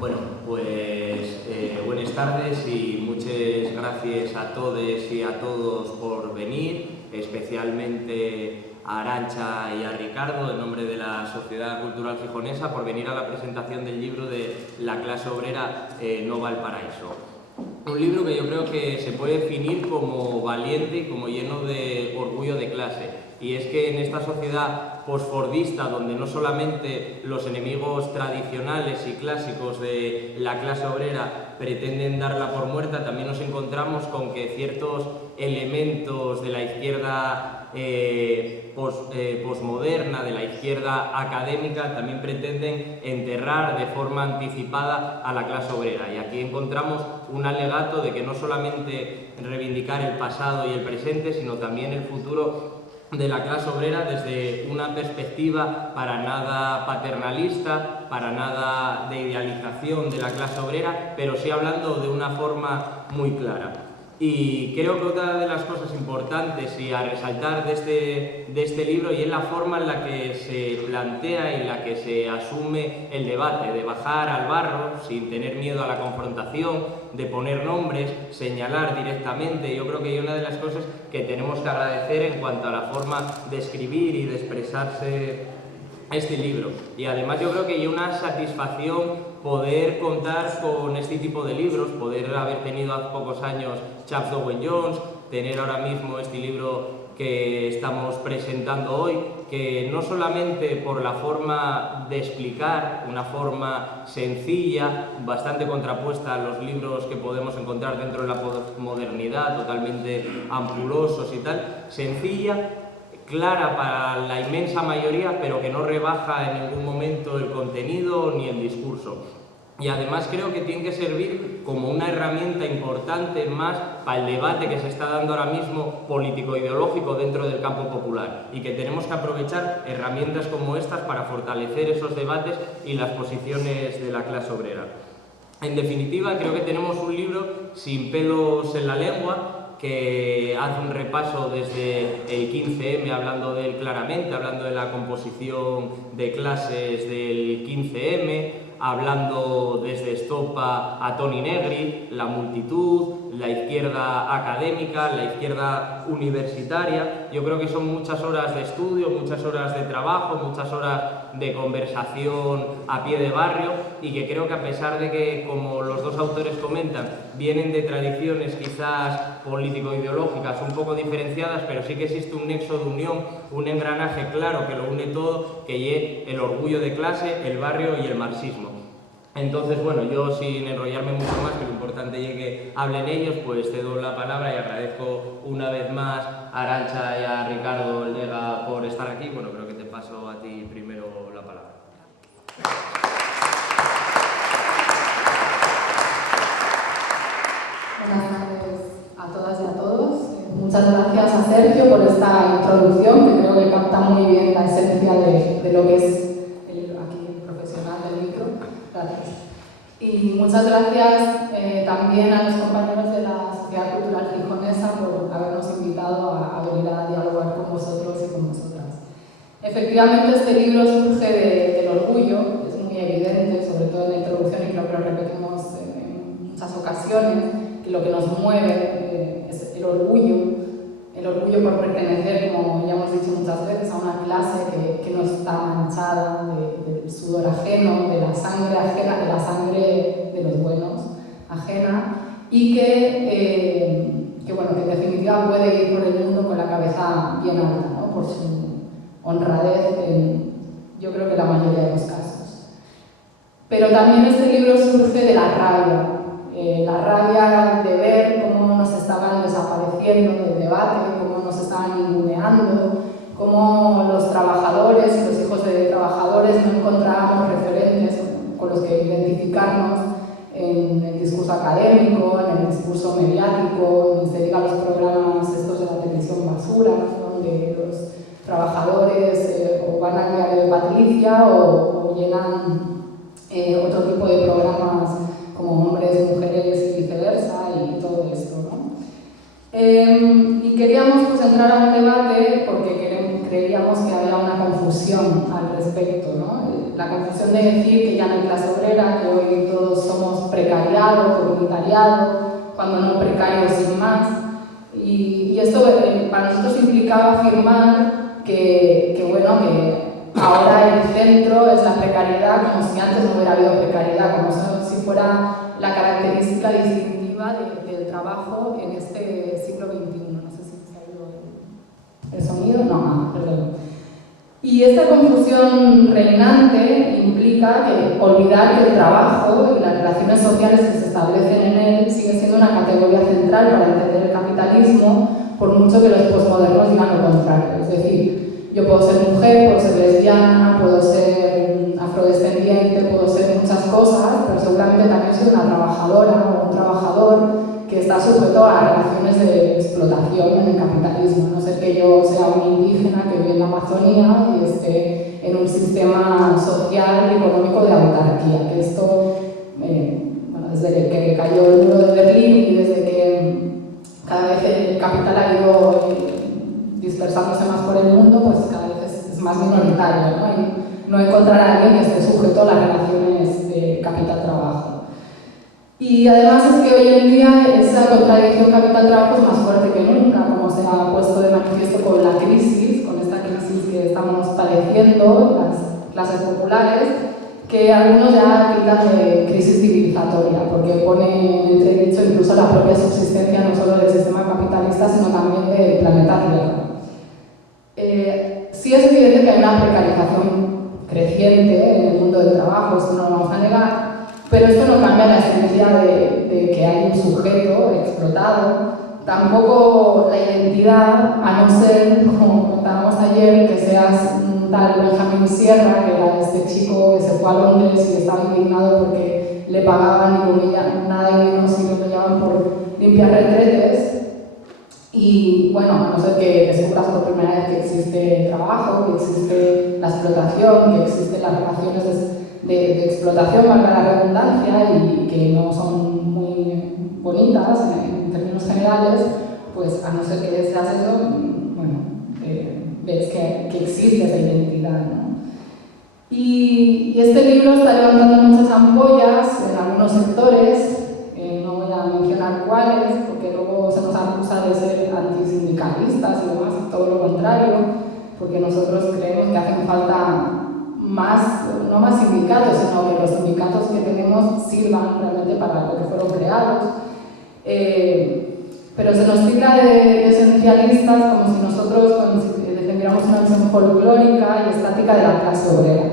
Bueno, pues buenas tardes y muchas gracias a todos y a todos por venir, especialmente a Arantxa y a Ricardo, en nombre de la Sociedad Cultural Gijonesa, por venir a la presentación del libro de La clase obrera no va al paraíso. Un libro que yo creo que se puede definir como valiente y como lleno de orgullo de clase. Y es que en esta sociedad posfordista, donde no solamente los enemigos tradicionales y clásicos de la clase obrera pretenden darla por muerta, también nos encontramos con que ciertos elementos de la izquierda posmoderna, de la izquierda académica, también pretenden enterrar de forma anticipada a la clase obrera. Y aquí encontramos un alegato de que no solamente reivindicar el pasado y el presente, sino también el futuro de la clase obrera desde una perspectiva para nada paternalista, para nada de idealización de la clase obrera, pero sí hablando de una forma muy clara. Y creo que otra de las cosas importantes y a resaltar de este libro y es la forma en la que se plantea y en la que se asume el debate, de bajar al barro sin tener miedo a la confrontación, de poner nombres, señalar directamente. Yo creo que hay una de las cosas que tenemos que agradecer en cuanto a la forma de escribir y de expresarse este libro. Y además yo creo que hay una satisfacción poder contar con este tipo de libros, poder haber tenido hace pocos años Charles Darwin Jones, tener ahora mismo este libro que estamos presentando hoy, que no solamente por la forma de explicar, una forma sencilla, bastante contrapuesta a los libros que podemos encontrar dentro de la modernidad, totalmente ampulosos y tal, sencilla, clara para la inmensa mayoría, pero que no rebaja en ningún momento el contenido ni el discurso. Y además creo que tiene que servir como una herramienta importante más para el debate que se está dando ahora mismo político-ideológico dentro del campo popular, y que tenemos que aprovechar herramientas como estas para fortalecer esos debates y las posiciones de la clase obrera. En definitiva, creo que tenemos un libro sin pelos en la lengua, que hace un repaso desde el 15M, hablando de él claramente, hablando de la composición de clases del 15M, hablando desde Estopa a Toni Negri, la multitud, la izquierda académica, la izquierda universitaria. Yo creo que son muchas horas de estudio, muchas horas de trabajo, muchas horas de conversación a pie de barrio, y que creo que a pesar de que, como los dos autores comentan, vienen de tradiciones quizás político-ideológicas un poco diferenciadas, pero sí que existe un nexo de unión, un engranaje claro que lo une todo, que es el orgullo de clase, el barrio y el marxismo. Entonces, bueno, yo sin enrollarme mucho más, que lo importante es que hablen ellos, pues te doy la palabra y agradezco una vez más a Arantxa y a Ricardo Lega por estar aquí. Bueno, creo que te paso a ti primero la palabra. Buenas tardes a todas y a todos. Muchas gracias a Sergio por esta introducción, que creo que capta muy bien la esencia de lo que es el profesional del micro. Gracias. Y muchas gracias también a los compañeros de la Sociedad Cultural Gijonesa por habernos invitado a venir a dialogar con vosotros y con vosotras. Efectivamente, este libro surge del orgullo, es muy evidente, sobre todo en la introducción, y creo que lo repetimos en muchas ocasiones, que lo que nos mueve es el orgullo por pertenecer, como ya hemos dicho muchas veces, a una clase que no está manchada del sudor ajeno, de la sangre ajena, de la sangre de los buenos ajena, y que bueno, que en definitiva puede ir por el mundo con la cabeza bien alta, ¿no? Por su honradez yo creo que la mayoría de los casos. Pero también este libro surge de la rabia de ver cómo nos estaban desapareciendo del debate, cómo nos estaban ninguneando, cómo los trabajadores y los hijos de trabajadores no encontrábamos referentes con los que identificarnos en el discurso académico, en el discurso mediático, ni se diga los programas estos de la televisión basura, donde los trabajadores o van al diario de Patricia o llenan otro tipo de programas como Hombres, Mujeres y viceversa, y todo esto, ¿no? Y queríamos pues entrar a un debate porque creíamos que había una confusión al respecto, ¿no? La confusión de decir que ya no hay clase obrera, que hoy todos somos precariado, comunitariado, cuando no precario sin más. Y esto para nosotros implicaba afirmar que ahora el centro es la precariedad, como si antes no hubiera habido precariedad, como si fuera la característica distintiva del trabajo en este siglo XXI. No sé si se ha oído el sonido, no, perdón. Y esta confusión reinante implica que olvidar que el trabajo y las relaciones sociales que se establecen en él sigue siendo una categoría central para entender el capitalismo, por mucho que los posmodernos digan lo contrario. Es decir, yo puedo ser mujer, puedo ser lesbiana, puedo ser afrodescendiente, puedo ser muchas cosas, pero seguramente también soy una trabajadora o un trabajador que está sujeto a relaciones de explotación en el capitalismo, a no ser que yo sea un indígena que vive en la Amazonía y esté en un sistema social y económico de autarquía, que esto, desde que cayó el muro de Berlín y desde que cada vez el capital ha ido dispersándose más por el mundo, pues cada vez es más minoritario, ¿no? Y no encontrar a alguien que esté sujeto a las relaciones de capital-trabajo. Y además es que hoy en día esa contradicción capital-trabajo es más fuerte que nunca, como se ha puesto de manifiesto con la crisis, con esta crisis que estamos padeciendo, las clases populares, que algunos ya tildan de crisis civilizatoria, porque pone en entredicho incluso la propia subsistencia no solo del sistema capitalista, sino también del planeta Tierra. Sí es evidente que hay una precarización creciente en el mundo del trabajo, esto no lo vamos a negar, pero esto no cambia la esencia de que hay un sujeto explotado, tampoco la identidad, a no ser, como comentábamos ayer, que seas un tal Benjamín Sierra, que era este chico que se fue a Londres y estaba indignado porque le pagaban y comía nada y menos y lo pillaban por limpiar retretes. Y bueno, a no ser que descubras por primera vez que existe el trabajo, que existe la explotación, que existen las relaciones de explotación, valga la redundancia, y que no son muy bonitas en términos generales, pues a no ser que seas eso, ves que existe esa identidad, ¿no? Y este libro está levantando muchas ampollas en algunos sectores, no voy a mencionar cuáles, porque luego se nos acusa de ser antisindicalistas y demás, todo lo contrario, porque nosotros creemos que hacen falta no más sindicatos, sino que los sindicatos que tenemos sirvan realmente para lo que fueron creados. Pero se nos tilda de esencialistas como si nosotros defendiéramos una visión folclórica y estática de la clase obrera,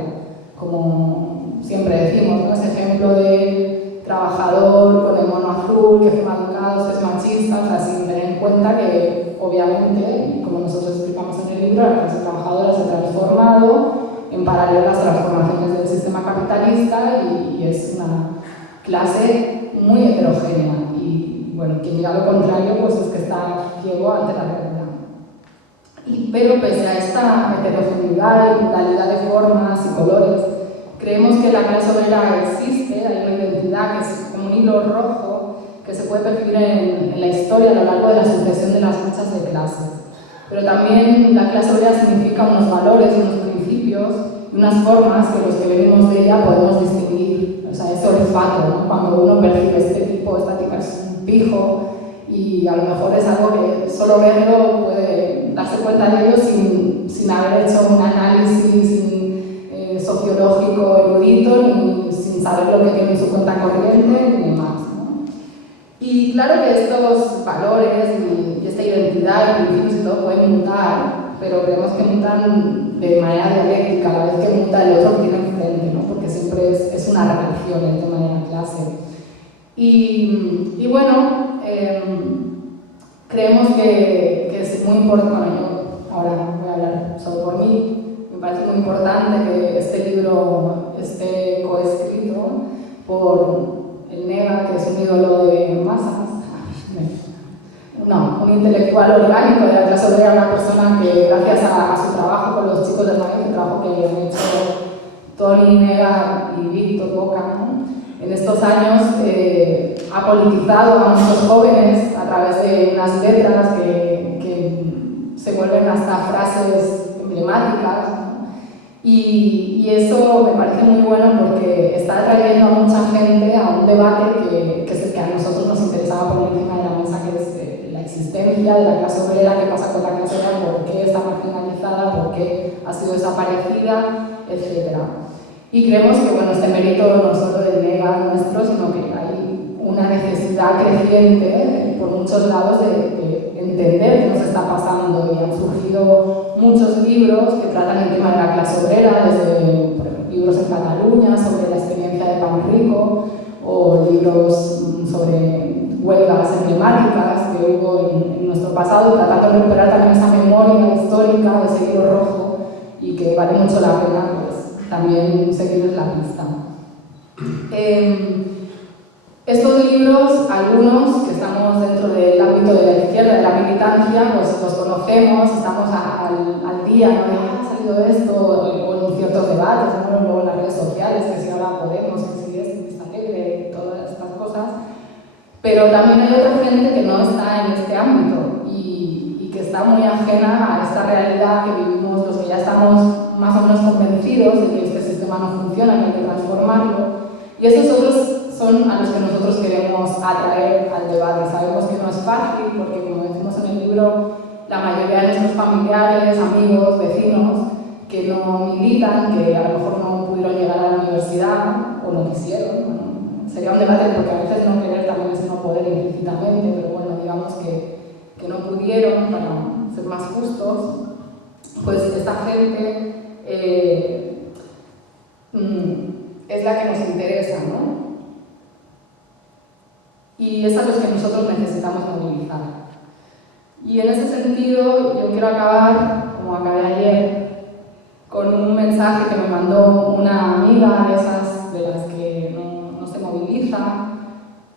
como siempre decimos, ¿no? Ese ejemplo de trabajador con el mono azul, que firma ducados, que es machista, o sea, sin tener en cuenta que, obviamente, como nosotros explicamos en el libro, la clase trabajadora se ha transformado en paralelo a las transformaciones del sistema capitalista y es una clase muy heterogénea. Y bueno, quien diga lo contrario, pues es que está ciego ante la realidad. Pero pese a esta heterogeneidad y pluralidad de formas y colores, creemos que la clase obrera existe, hay una identidad que es como un hilo rojo que se puede percibir en la historia a lo largo de la sucesión de las luchas de clases. Pero también la clase obrera significa unos valores y unos principios y unas formas que los que venimos de ella podemos distinguir. O sea, ese olfato, ¿no? Cuando uno percibe esta tipa es un pijo, y a lo mejor es algo que solo verlo puede darse cuenta de ello sin haber hecho un análisis sociológico erudito, ni sin saber lo que tiene en su cuenta corriente, ni demás, ¿no? Y claro que estos valores y esta identidad y principios y todo pueden mutar, pero creemos que mutan de manera dialéctica, a la vez que muta el otro que tiene enfrente, ¿no? Porque siempre es una relación el tema de la clase. Y bueno, creemos que es muy importante, bueno, yo ahora voy a hablar solo por mí, me parece muy importante que este libro esté coescrito por el Nega, que es un ídolo de masas, un intelectual orgánico de la clase obrera, una persona que gracias a su trabajo con los chicos del maíz, el trabajo que han hecho Tony, Nega y Víctor Boca, ¿no? En estos años ha politizado a muchos jóvenes a través de unas letras que se vuelven hasta frases Y eso me parece muy bueno porque está atrayendo a mucha gente a un debate que es el que a nosotros nos interesaba poner encima de la mesa, que es la existencia de la clase obrera, qué pasa con la clase obrera, por qué está marginalizada, por qué ha sido desaparecida, etc. Y creemos que bueno, este mérito no solo del NEGA nuestro, sino que hay una necesidad creciente por muchos lados de entender qué nos está pasando, y han surgido muchos libros que tratan el tema de la clase obrera, desde libros en Cataluña sobre la experiencia de Panrico, o libros sobre huelgas emblemáticas que hubo en nuestro pasado, tratando de recuperar también esa memoria histórica de ese hilo rojo, y que vale mucho la pena pues, también seguirles la pista. Estos libros, algunos que estamos dentro del ámbito de la izquierda, de la militancia, pues los conocemos, estamos al día, ¿no? Ha salido esto, o en ciertos debates, ¿no? Luego en las redes sociales, que si ahora Podemos, que si es Vista Alegre, todas estas cosas. Pero también hay otra gente que no está en este ámbito y que está muy ajena a esta realidad que vivimos los que ya estamos más o menos convencidos de que este sistema no funciona, que hay que transformarlo. Y esos otros son a los que nosotros queremos atraer al debate. Sabemos que no es fácil porque, como decimos en el libro, la mayoría de nuestros familiares, amigos, vecinos, que no militan, que a lo mejor no pudieron llegar a la universidad o no quisieron. Bueno, sería un debate porque a veces no querer también es no poder implícitamente, pero bueno, digamos que no pudieron, para ser más justos, pues esta gente es la que nos interesa, ¿no? Y es a los que nosotros necesitamos movilizar. Y en ese sentido, yo quiero acabar, como acabé ayer, con un mensaje que me mandó una amiga, esas de las que no se moviliza,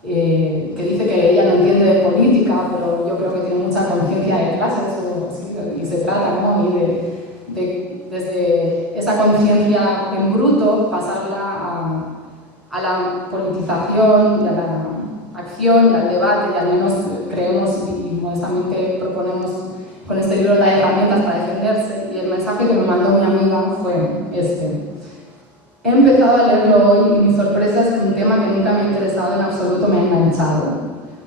que dice que ella no entiende de política, pero yo creo que tiene mucha conciencia de clases, y se trata, ¿no? Y desde esa conciencia en bruto, pasarla a la politización y a la acción y al debate, y al menos creemos y modestamente proponemos con este libro las herramientas para defenderse. Y el mensaje que me mandó mi amiga fue este: he empezado a leerlo hoy y mi sorpresa es que un tema que nunca me ha interesado en absoluto me ha enganchado.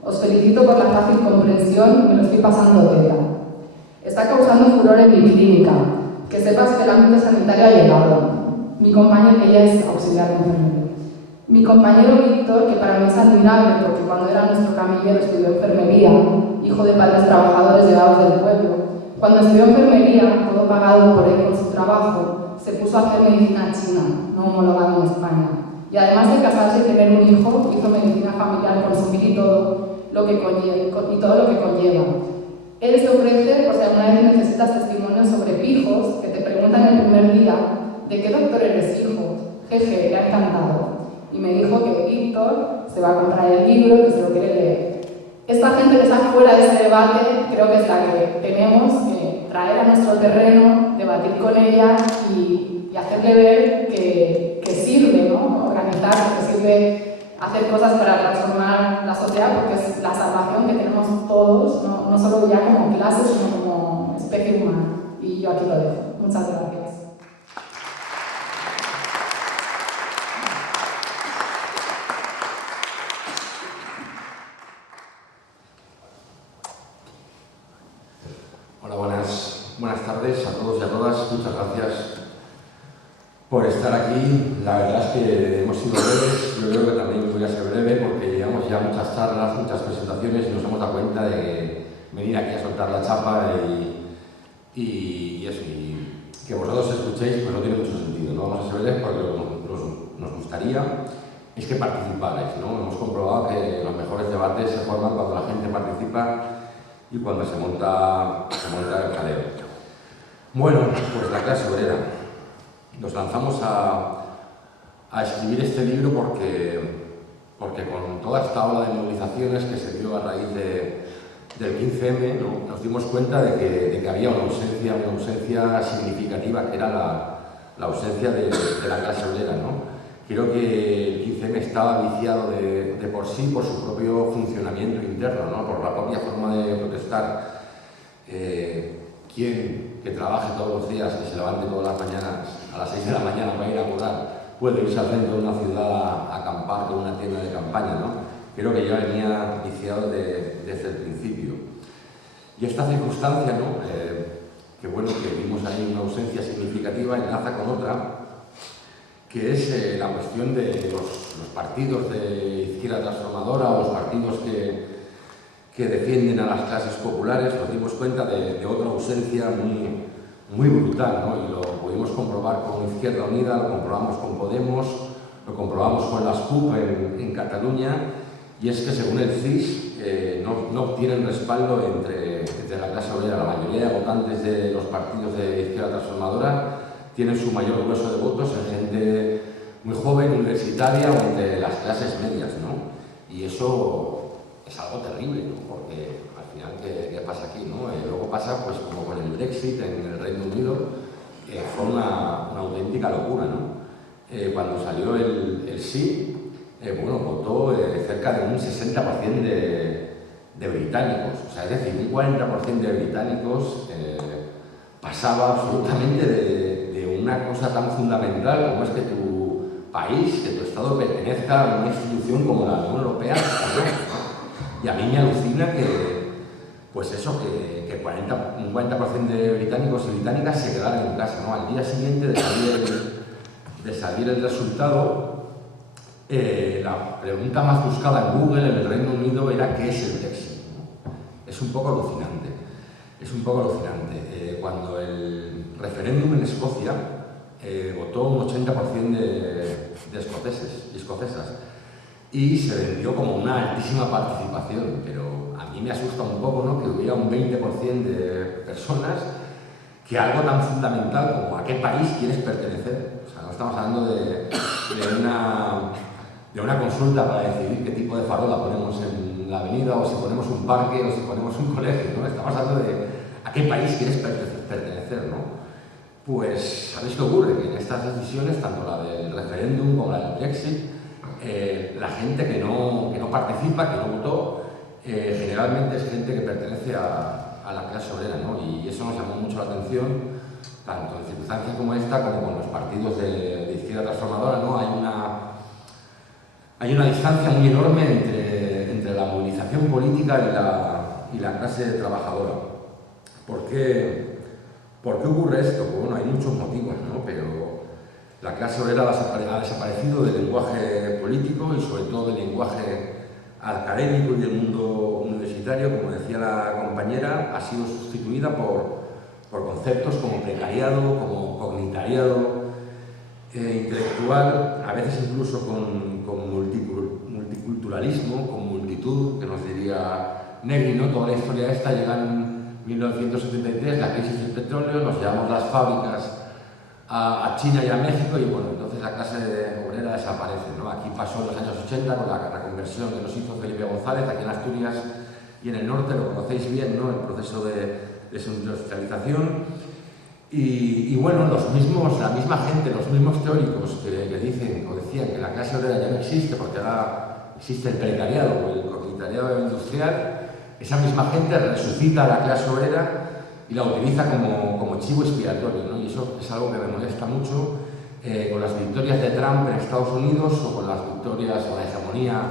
Os felicito por la fácil comprensión, me lo estoy pasando tela. Está causando furor en mi clínica, que sepas que el ámbito sanitario ha llegado. Mi compañero, ella es auxiliar de enfermería. Mi compañero Víctor, que para mí es admirable porque cuando era nuestro camillero estudió enfermería, hijo de padres trabajadores llegados del pueblo, cuando estudió enfermería, todo pagado por él con su trabajo, se puso a hacer medicina china, no homologado en España. Y además de casarse y tener un hijo, hizo medicina familiar con su y todo lo que conlleva. Él se ofrece, o sea, una vez necesitas testimonios sobre pijos, que te preguntan el primer día, ¿de qué doctor eres hijo? Jeje, le ha encantado. Y me dijo que Víctor se va a comprar el libro, que se lo quiere leer. Esta gente que está fuera de ese debate, creo que es la que tenemos que traer a nuestro terreno, debatir con ella y hacerle ver que sirve, ¿no? Organizar, que sirve hacer cosas para transformar la sociedad, porque es la salvación que tenemos todos, no solo ya como clase, sino como especie humana. Y yo aquí lo dejo. Muchas gracias. Hola, buenas tardes a todos y a todas. Muchas gracias por estar aquí. La verdad es que hemos sido breves. Yo creo que también voy a ser breve porque llevamos ya muchas charlas, muchas presentaciones y nos hemos dado cuenta de venir aquí a soltar la chapa y eso. Y que vosotros escuchéis, pues no tiene mucho sentido. No vamos a ser breves porque lo que nos gustaría es que participarais, ¿no? Hemos comprobado que los mejores debates se forman cuando la gente participa y cuando se monta el jaleo. Bueno, pues la clase obrera. Nos lanzamos a escribir este libro porque con toda esta ola de movilizaciones que se dio a raíz del 15M, ¿no? Nos dimos cuenta de que había una ausencia significativa, que era la ausencia de la clase obrera, ¿no? Creo que el 15M estaba viciado de por sí por su propio funcionamiento interno, ¿no? Por la propia forma de protestar. ¿Quién que trabaje todos los días, que se levante todas las mañanas a las 6 de la mañana para ir a currar, puede irse al centro de una ciudad a acampar con una tienda de campaña, ¿no? Creo que ya venía viciado desde el principio. Y esta circunstancia, ¿no? Que bueno, que vimos ahí una ausencia significativa, enlaza con otra, que es la cuestión de los partidos de izquierda transformadora o los partidos que defienden a las clases populares. Nos dimos cuenta de otra ausencia muy brutal, ¿no? Y lo pudimos comprobar con Izquierda Unida, lo comprobamos con Podemos, lo comprobamos con las CUP en Cataluña, y es que según el CIS no obtienen respaldo entre la clase obrera. La mayoría de votantes de los partidos de izquierda transformadora tienen su mayor grueso de votos en gente muy joven, universitaria o entre las clases medias, ¿no? Y eso es algo terrible, ¿no? Porque al final, ¿qué pasa aquí, no? Luego pasa, pues, como con el Brexit en el Reino Unido, fue una auténtica locura, ¿no? Cuando salió el sí, bueno, votó cerca de un 60% de británicos. O sea, es decir, un 40% de británicos pasaba absolutamente de una cosa tan fundamental como es que tu país, que tu Estado pertenezca a una institución como la Unión Europea. Y a mí me alucina pues eso, que un 40% de británicos y británicas se quedaran en casa, ¿no? Al día siguiente de salir el resultado, la pregunta más buscada en Google en el Reino Unido era ¿qué es el Brexit? ¿No? Es un poco alucinante. Es un poco alucinante. Cuando el referéndum en Escocia votó un 80% de escoceses y escocesas y se vendió como una altísima participación, pero a mí me asusta un poco, ¿no? Que hubiera un 20% de personas que algo tan fundamental como a qué país quieres pertenecer. O sea, no estamos hablando de una consulta para decidir qué tipo de farola ponemos en la avenida, o si ponemos un parque, o si ponemos un colegio, ¿no? Estamos hablando de a qué país quieres pertenecer, ¿no? Pues, ¿sabéis qué ocurre? Que en estas decisiones, tanto la del referéndum como la del Brexit, la gente que no participa, que no votó, generalmente es gente que pertenece a la clase obrera, ¿no? Y eso nos llamó mucho la atención, tanto en circunstancias como esta, como con los partidos de izquierda transformadora, ¿no? Hay una distancia muy enorme entre la movilización política y la clase trabajadora. ¿Por qué ocurre esto? Pues bueno, hay muchos motivos, ¿no? Pero la clase obrera ha desaparecido del lenguaje político y sobre todo del lenguaje académico y del mundo universitario. Como decía la compañera, ha sido sustituida por conceptos como precariado, como cognitariado, intelectual, a veces incluso con multiculturalismo, con multitud, que nos diría Negri, ¿no? Toda la historia esta llega en 1973, la crisis del petróleo, nos llevamos las fábricas a China y a México y bueno, entonces la clase obrera desaparece, ¿no? Aquí pasó en los años 80 con la reconversión que nos hizo Felipe González, aquí en Asturias y en el norte, lo conocéis bien, ¿no? El proceso de desindustrialización. Y bueno, la misma gente, los mismos teóricos que dicen o decían que la clase obrera ya no existe porque ahora existe el precariado o el cognitariado industrial, esa misma gente resucita a la clase obrera y la utiliza como chivo expiatorio, ¿no? Y eso es algo que me molesta mucho con las victorias de Trump en Estados Unidos o con las victorias o la hegemonía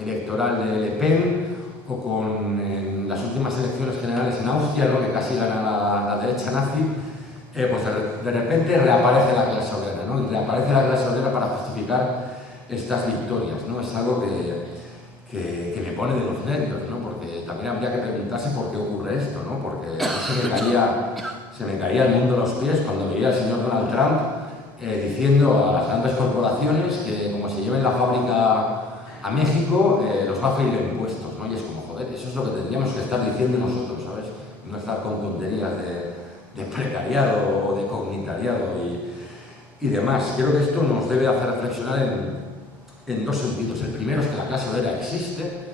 electoral de Le Pen o con las últimas elecciones generales en Austria, ¿no? Que casi gana la derecha nazi. Pues de repente reaparece la clase obrera, ¿no? Y reaparece la clase obrera para justificar estas victorias, ¿no? Es algo que me pone de los nervios, ¿no? Porque también habría que preguntarse por qué ocurre esto, ¿no? Porque se me caía el mundo a los pies cuando veía al señor Donald Trump diciendo a las grandes corporaciones que como se lleven la fábrica a México, los va a pedir impuestos, ¿no? Y es como, joder, eso es lo que tendríamos que estar diciendo nosotros, ¿sabes? No estar con tonterías de precariado o de cognitariado y demás. Creo que esto nos debe hacer reflexionar en dos sentidos. El primero es que la clase obrera existe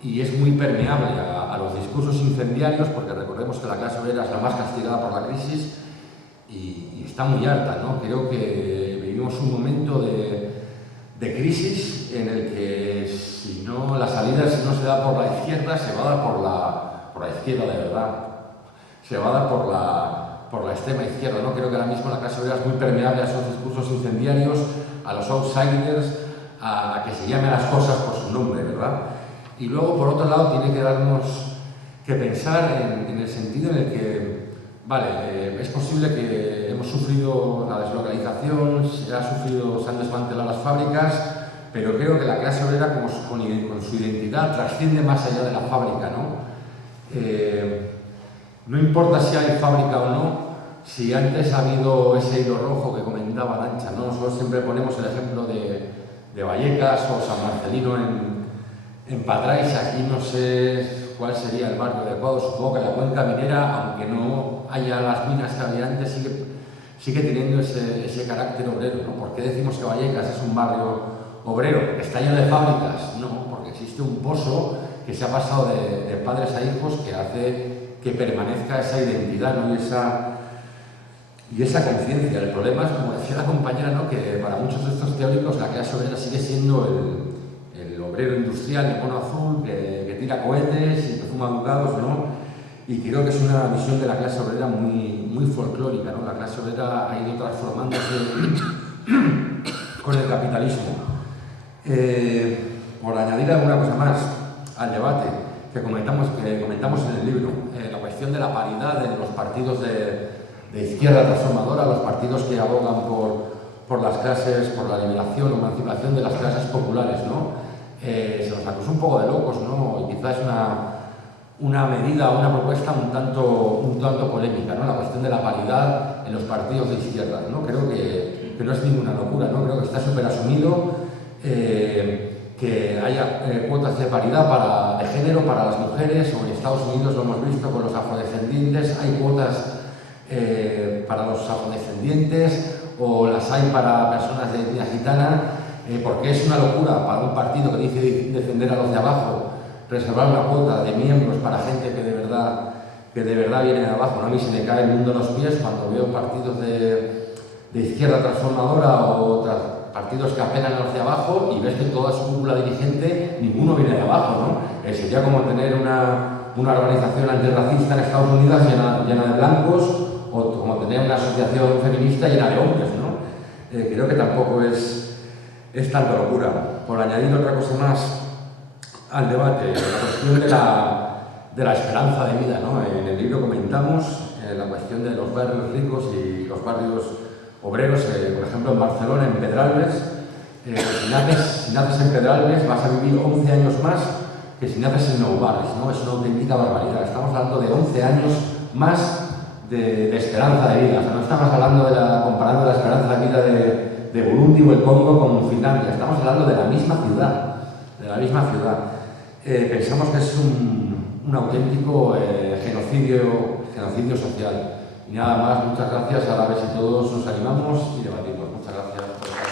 y es muy permeable a los discursos incendiarios, porque recordemos que la clase obrera es la más castigada por la crisis y está muy harta, ¿no? Creo que vivimos un momento de crisis en el que si no se da por la izquierda, se va a dar por la izquierda de verdad. Se va a dar por la extrema izquierda, ¿no? Creo que ahora mismo la clase obrera es muy permeable a esos discursos incendiarios, a los outsiders, a que se llame a las cosas por su nombre, ¿verdad? Y luego, por otro lado, tiene que darnos que pensar en el sentido en el que, vale, es posible que hemos sufrido la deslocalización, se han desmantelado las fábricas, pero creo que la clase obrera, con su identidad, trasciende más allá de la fábrica, ¿no? No importa si hay fábrica o no, si antes ha habido ese hilo rojo que comentaba Arantxa, ¿no? Nosotros siempre ponemos el ejemplo de Vallecas o San Marcelino en Patrais. Aquí no sé cuál sería el barrio adecuado, supongo que la cuenca minera, aunque no haya las minas que había antes, sigue teniendo ese carácter obrero, ¿no? ¿Por qué decimos que Vallecas es un barrio obrero? ¿Está lleno de fábricas? No, porque existe un pozo que se ha pasado de padres a hijos que hace que permanezca esa identidad, ¿no? y esa conciencia. El problema es, como decía la compañera, ¿no? Que para muchos de estos teóricos la clase obrera sigue siendo el obrero industrial de mono azul que tira cohetes y que fuma ducados, ¿no? Y creo que es una visión de la clase obrera muy folclórica, ¿no? La clase obrera ha ido transformándose con el capitalismo. Por añadir alguna cosa más al debate que comentamos en el libro, la cuestión de la paridad en los partidos de izquierda transformadora, los partidos que abogan por las clases, por la liberación o emancipación de las clases populares, ¿no? Se nos acusa un poco de locos, ¿no? Y quizás es una medida, una propuesta un tanto polémica, ¿no? La cuestión de la paridad en los partidos de izquierda, ¿no? Creo que no es ninguna locura, ¿no? Creo que está súper asumido que haya cuotas de paridad de género para las mujeres, o en Estados Unidos lo hemos visto con los afrodescendientes, hay cuotas para los afrodescendientes, o las hay para personas de etnia gitana, porque es una locura para un partido que dice defender a los de abajo, reservar una cuota de miembros para gente que de verdad viene de abajo, ¿no? A mí se me cae el mundo a los pies cuando veo partidos de izquierda transformadora o partidos que apelan a los de abajo y ves que toda su cúpula dirigente, ninguno viene de abajo, ¿no? Sería como tener una organización antirracista en Estados Unidos llena de blancos, o como tener una asociación feminista llena de hombres, ¿no? Creo que tampoco es tanta locura. Por añadir otra cosa más al debate, la cuestión de la esperanza de vida, ¿no? En el libro comentamos la cuestión de los barrios ricos y los barrios obreros. Por ejemplo, en Barcelona, en Pedralbes, si naces en Pedralbes vas a vivir 11 años más que si naces en Nou Barris, ¿no? Es una auténtica barbaridad. Estamos hablando de 11 años más de esperanza de vida. O sea, no estamos hablando comparando la esperanza de vida de Burundi o el Congo con Finlandia. Estamos hablando de la misma ciudad. Pensamos que es un auténtico genocidio social. Y nada más, muchas gracias. A ver si todos nos animamos y debatimos. Muchas gracias por estar aquí.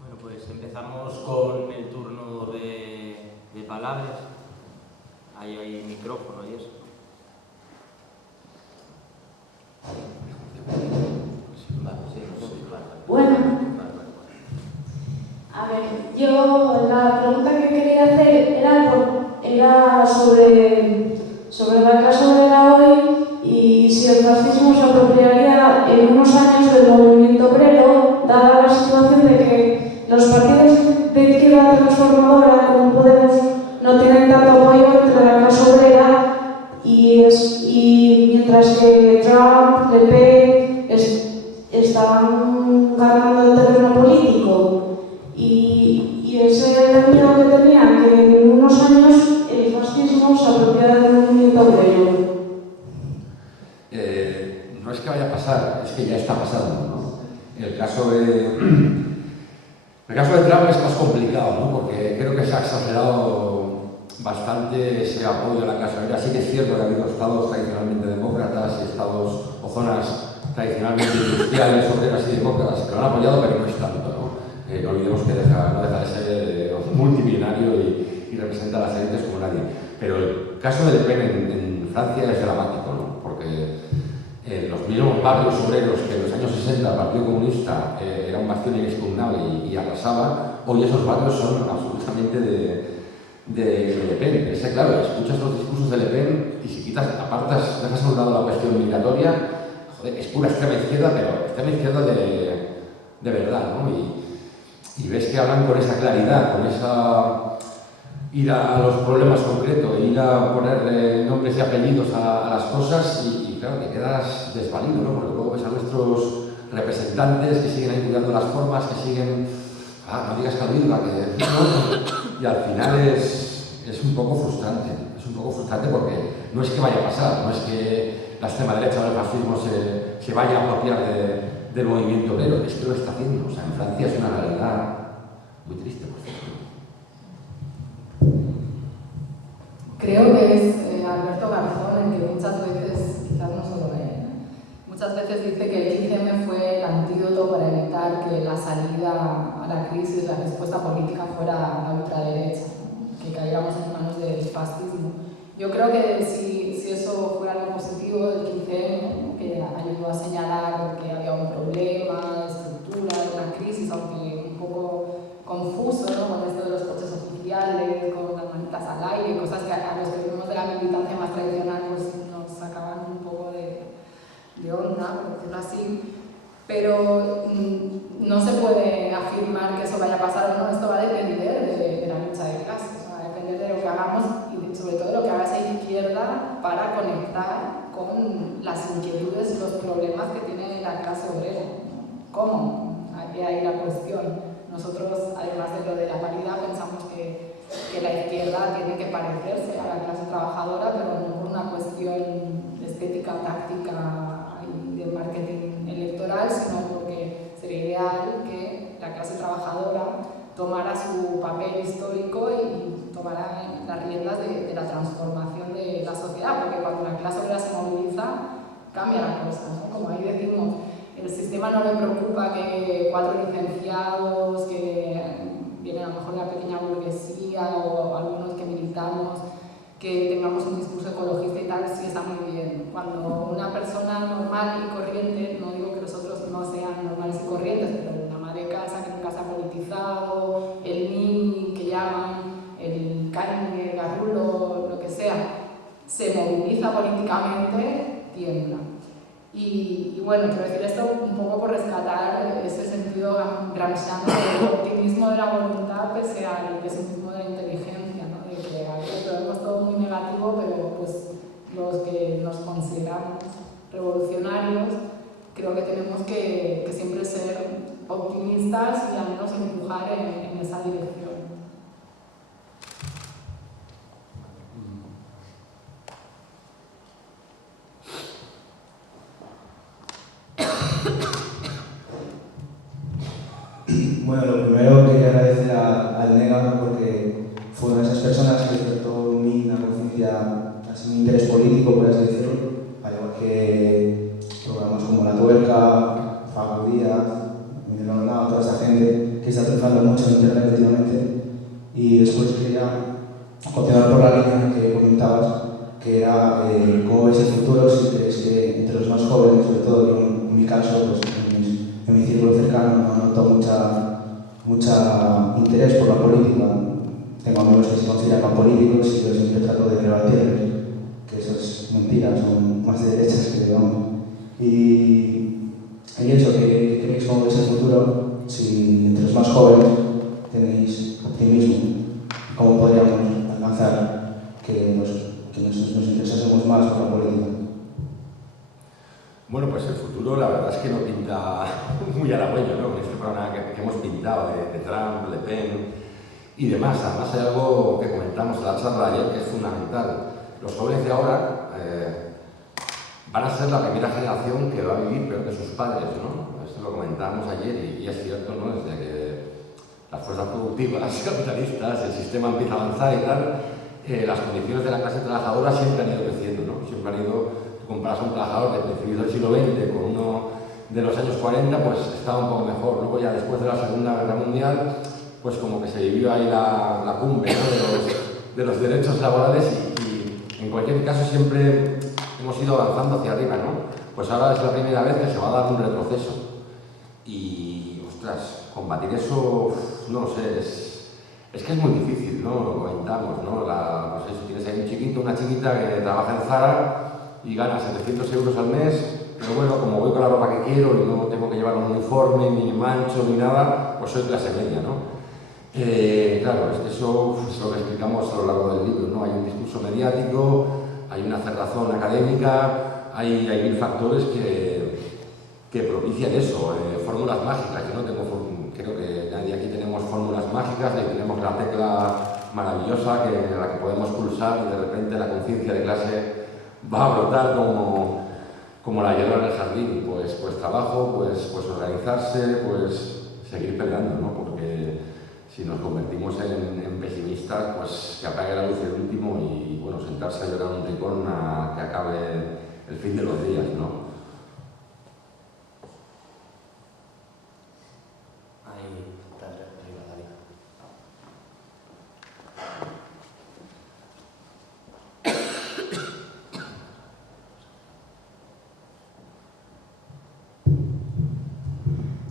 Bueno, pues empezamos con el turno de palabras. Ahí hay micrófono y eso. Bueno, a ver, yo la pregunta que quería hacer era sobre la clase obrera hoy y si el fascismo se apropiaría en unos años del movimiento obrero, dada la situación de que los partidos de izquierda transformadora como Podemos no tienen tanto apoyo entre la clase obrera y mientras que Trump, Le Pen estaban ganando el terreno político y ese era el miedo que tenía, que en unos años el fascismo se apropiara del movimiento obrero. No es que vaya a pasar, es que ya está pasando, ¿no? El caso de Trump es más complicado, ¿no? Porque creo que se ha exagerado bastante ese apoyo a la clase obrera. Sí que es cierto que ha habido estados tradicionalmente demócratas y estados o zonas tradicionalmente industriales, obreras y demócratas que lo han apoyado, pero no es tanto, ¿no? No olvidemos que no deja de ser multimillonario y representa a las élites como nadie. Pero el caso de Le Pen en Francia es dramático, ¿no? Porque los mismos barrios obreros que en los años 60 el Partido Comunista era un bastión inexpugnable y arrasaba, hoy esos barrios son absolutamente de Le Pen. Es que, claro, escuchas los discursos de Le Pen y si apartas, dejas a un lado la cuestión migratoria, joder, es pura extrema izquierda, pero extrema izquierda de verdad, ¿no? Y ves que hablan con esa claridad, con esa ir a los problemas concretos, ir a ponerle nombres y apellidos a las cosas y claro, te quedas desvalido, ¿no? Porque luego ves a nuestros representantes que siguen ahí cuidando las formas, que siguen, no digas Calvilda, que no, y al final es un poco frustrante, porque no es que vaya a pasar, no es que la extrema derecha o el fascismo se vaya a apropiar del movimiento obrero, es que lo está haciendo. O sea, en Francia es una realidad muy triste, por cierto. Creo que es Alberto Garzón el que muchas veces, quizás no solo él, muchas veces dice que el 15M fue el antídoto para evitar que la salida a la crisis, la respuesta política fuera la ultraderecha, que cayéramos en manos del fascismo. Yo creo que si eso fuera algo positivo del 15M, que ayudó a señalar que había un problema de estructura, de una crisis, aunque un poco confuso, ¿no? Con esto de los coches oficiales, con las manitas al aire, cosas que a los que venimos de la militancia más tradicional pues, nos sacaban un poco de onda, por decirlo así. Pero no se puede afirmar que eso vaya a pasar o no, esto va a depender de la lucha de clases, va a depender de lo que hagamos y sobre todo de lo que haga esa izquierda para conectar con las inquietudes y los problemas que tiene la clase obrera. ¿Cómo? Aquí hay la cuestión. Nosotros, además de lo de la paridad, pensamos que la izquierda tiene que parecerse a la clase trabajadora, pero no por una cuestión estética, táctica y de marketing electoral, sino porque sería ideal que la clase trabajadora tomara su papel histórico y tomara las riendas de la transformación de la sociedad, porque cuando la clase obrera se moviliza, cambia la cosa, ¿no? Como ahí decimos, el sistema no le preocupa que 4 licenciados, que vienen a lo mejor de la pequeña burguesía o algunos que militamos, que tengamos un discurso ecologista y tal, sí está muy bien. Cuando una persona normal y corriente, no digo que los otros no sean normales y corrientes, pero la madre de casa que nunca se ha politizado, el NINI que llaman, el CAIN, el Garrulo, lo que sea, se moviliza políticamente, tiembla. Y bueno, quiero decir esto un poco por rescatar ese sentido gramsciano del optimismo de la voluntad pese al pesimismo de la inteligencia, ¿no? De que a veces lo vemos todo muy negativo, pero pues los que nos consideramos revolucionarios creo que tenemos que siempre ser optimistas y al menos empujar en esa dirección. Bueno, lo primero quería agradecer al Nega porque fue una de esas personas que despertó en mí una conciencia, así un interés político, por así decirlo, al igual que programas como La Tuerca, Facu Díaz, Miguel Orlando, toda esa gente que está triunfando mucho en internet últimamente. Y después quería continuar por la línea que comentabas, que era cómo ves el futuro, si crees que entre los más jóvenes, sobre todo yo en mi caso, pues en mi círculo cercano no noto mucha interés por la política. Tengo amigos que se consideran políticos y yo siempre trato de rebatirles que eso es mentira, son más de derechas que digamos. Y eso, que creéis cómo ves el futuro, si entre los más jóvenes tenéis optimismo, cómo podríamos alcanzar que nos interesásemos más por la política. Bueno, pues el futuro la verdad es que no pinta muy halagüeño, ¿no? Con este programa que hemos pintado de Trump, Le Pen y demás. Además hay algo que comentamos en la charla ayer que es fundamental. Los jóvenes de ahora van a ser la primera generación que va a vivir peor que sus padres, ¿no? Esto lo comentábamos ayer y es cierto, ¿no? Desde que las fuerzas productivas capitalistas, el sistema empieza a avanzar y tal, las condiciones de la clase trabajadora siempre han ido creciendo, ¿no? Siempre han ido. Comparas a un trabajador de principios del siglo XX con uno de los años 40, pues estaba un poco mejor. Luego ya después de la Segunda Guerra Mundial, pues como que se vivió ahí la cumbre, ¿no? de los derechos laborales y en cualquier caso siempre hemos ido avanzando hacia arriba, ¿no? Pues ahora es la primera vez que se va a dar un retroceso. Y, ostras, ostras, combatir eso, no lo sé, es que es muy difícil, ¿no? Lo comentamos, ¿no? Pues eso, tienes ahí un chiquito, una chiquita que trabaja en Zara y gana 700 euros al mes, pero bueno, como voy con la ropa que quiero y no tengo que llevar un uniforme, ni mancho, ni nada, pues soy clase media, ¿no? Claro, es que eso es lo que explicamos a lo largo del libro, ¿no? Hay un discurso mediático, hay una cerrazón académica, hay 1000 factores que propician eso, fórmulas mágicas. Yo no tengo, creo que nadie aquí tenemos fórmulas mágicas, ni tenemos la tecla maravillosa a la que podemos pulsar y de repente la conciencia de clase va a brotar como la hierba en el jardín. Pues trabajo, pues organizarse, pues seguir peleando, ¿no? Porque si nos convertimos en pesimistas, pues que apague la luz el último y bueno, sentarse a llorar un rincón a que acabe el fin de los días, ¿no?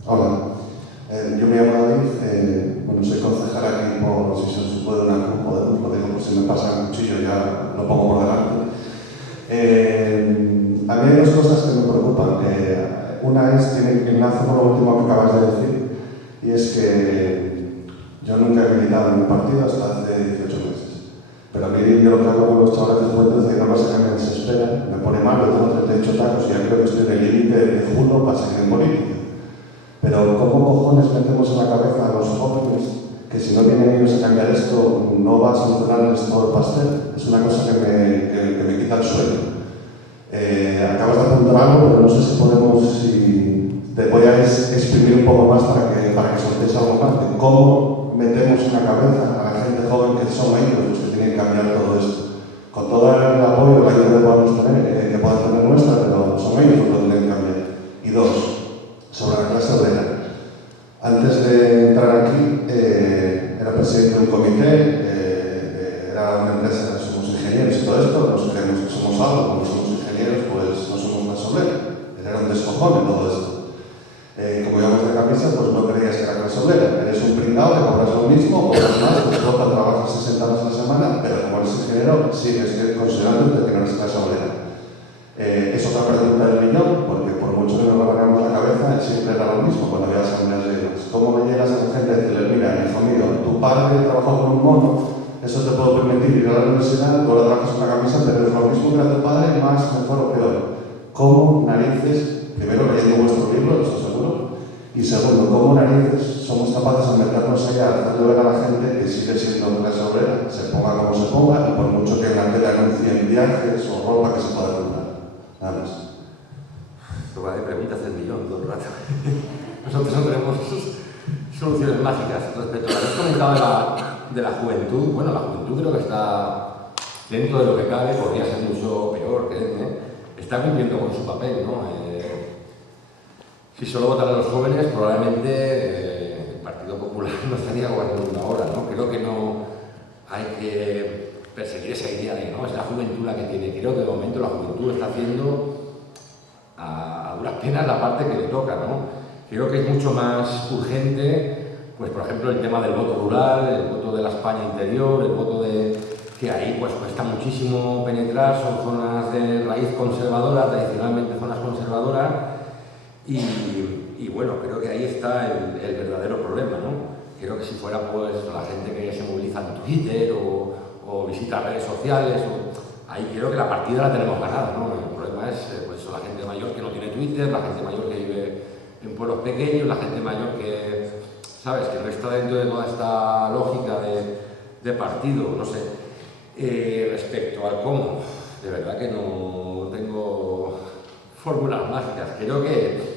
Hola, yo me llamo David, bueno, soy concejal aquí por si se puede una Podemos, lo digo por si me pasa el cuchillo, ya lo pongo por delante. A mí hay dos cosas que me preocupan. Una es que enlazo con lo último que acabas de decir, y es que yo nunca he militado en un partido hasta hace 18 meses. Pero a mí yo lo que hago con los chavales de juventud es que no pasa que me desespera, me pone mal, yo tengo 38 tacos y ya creo que estoy en el límite de juno para seguir en política. Pero ¿cómo cojones metemos en la cabeza a los jóvenes que si no vienen ellos a cambiar esto no va a solucionarles todo el pastel? Es una cosa que me quita el sueño. Acabas de apuntar algo, pero no sé si te voy a exprimir un poco más para que soltéis algo más de cómo metemos en la cabeza a la gente joven que son ellos los que tienen que cambiar todo esto. Con todo el apoyo, la ayuda que podamos tener, que puedan tener nuestra, pero son ellos los que tienen que cambiar. Y dos, sobre la clase obrera. Antes de entrar aquí, era presidente de un comité, era una empresa, somos ingenieros y todo esto, nos creemos que somos algo, como somos ingenieros, pues no somos clase obrera. Era un descojón todo esto. Como íbamos de camisa, pues no creías que era clase obrera. Eres un pringao, te cobras lo mismo, cobras más, te toca, trabajas 60 horas a la semana, pero como eres ingeniero, sigues considerándote que no eres clase obrera. Es otra pregunta del millón, porque por mucho que nos rebanamos la cabeza, siempre era lo mismo cuando había asambleas llenas. ¿Cómo me llegas a la gente a decirle, mira, hijo mío, tu padre trabajó con un mono, eso te puedo permitir ir a la universidad, tú ahora trabajas una camisa, pero es lo mismo que era tu padre, más, mejor o peor? ¿Cómo narices, primero leyendo vuestro libro, os aseguro, y segundo, cómo narices somos capaces de meternos allá, hacerle ver a la gente que sigue siendo clase obrera, se ponga como se ponga, y por mucho que en la tele anuncien viajes o ropa que se pueda comprar? Nada más. Esto va de preguntas del millón todo el rato. Nosotros no tenemos soluciones mágicas respecto a lo que has comentado de la juventud. Bueno, la juventud creo que está dentro de lo que cabe, podría ser mucho peor, créeme. Está cumpliendo con su papel, ¿no? Si solo votan a los jóvenes, probablemente el Partido Popular no estaría gobernando una hora, ¿no? Creo que no hay que perseguir esa idea de no, es la juventud la que tiene. Creo que de momento la juventud está haciendo a duras penas la parte que le toca, ¿no? Creo que es mucho más urgente, pues por ejemplo el tema del voto rural, el voto de la España interior, el voto que ahí pues cuesta muchísimo penetrar, son zonas de raíz conservadora, tradicionalmente zonas conservadoras, y bueno, creo que ahí está el verdadero problema, ¿no? Creo que si fuera pues la gente que se moviliza en Twitter o visita redes sociales, ahí creo que la partida la tenemos ganada, ¿no? El problema es pues, la gente mayor que no tiene Twitter, la gente mayor que vive en pueblos pequeños, la gente mayor que, ¿sabes?, que no está dentro de toda esta lógica de partido, no sé. Respecto al cómo, de verdad que no tengo fórmulas mágicas. Creo que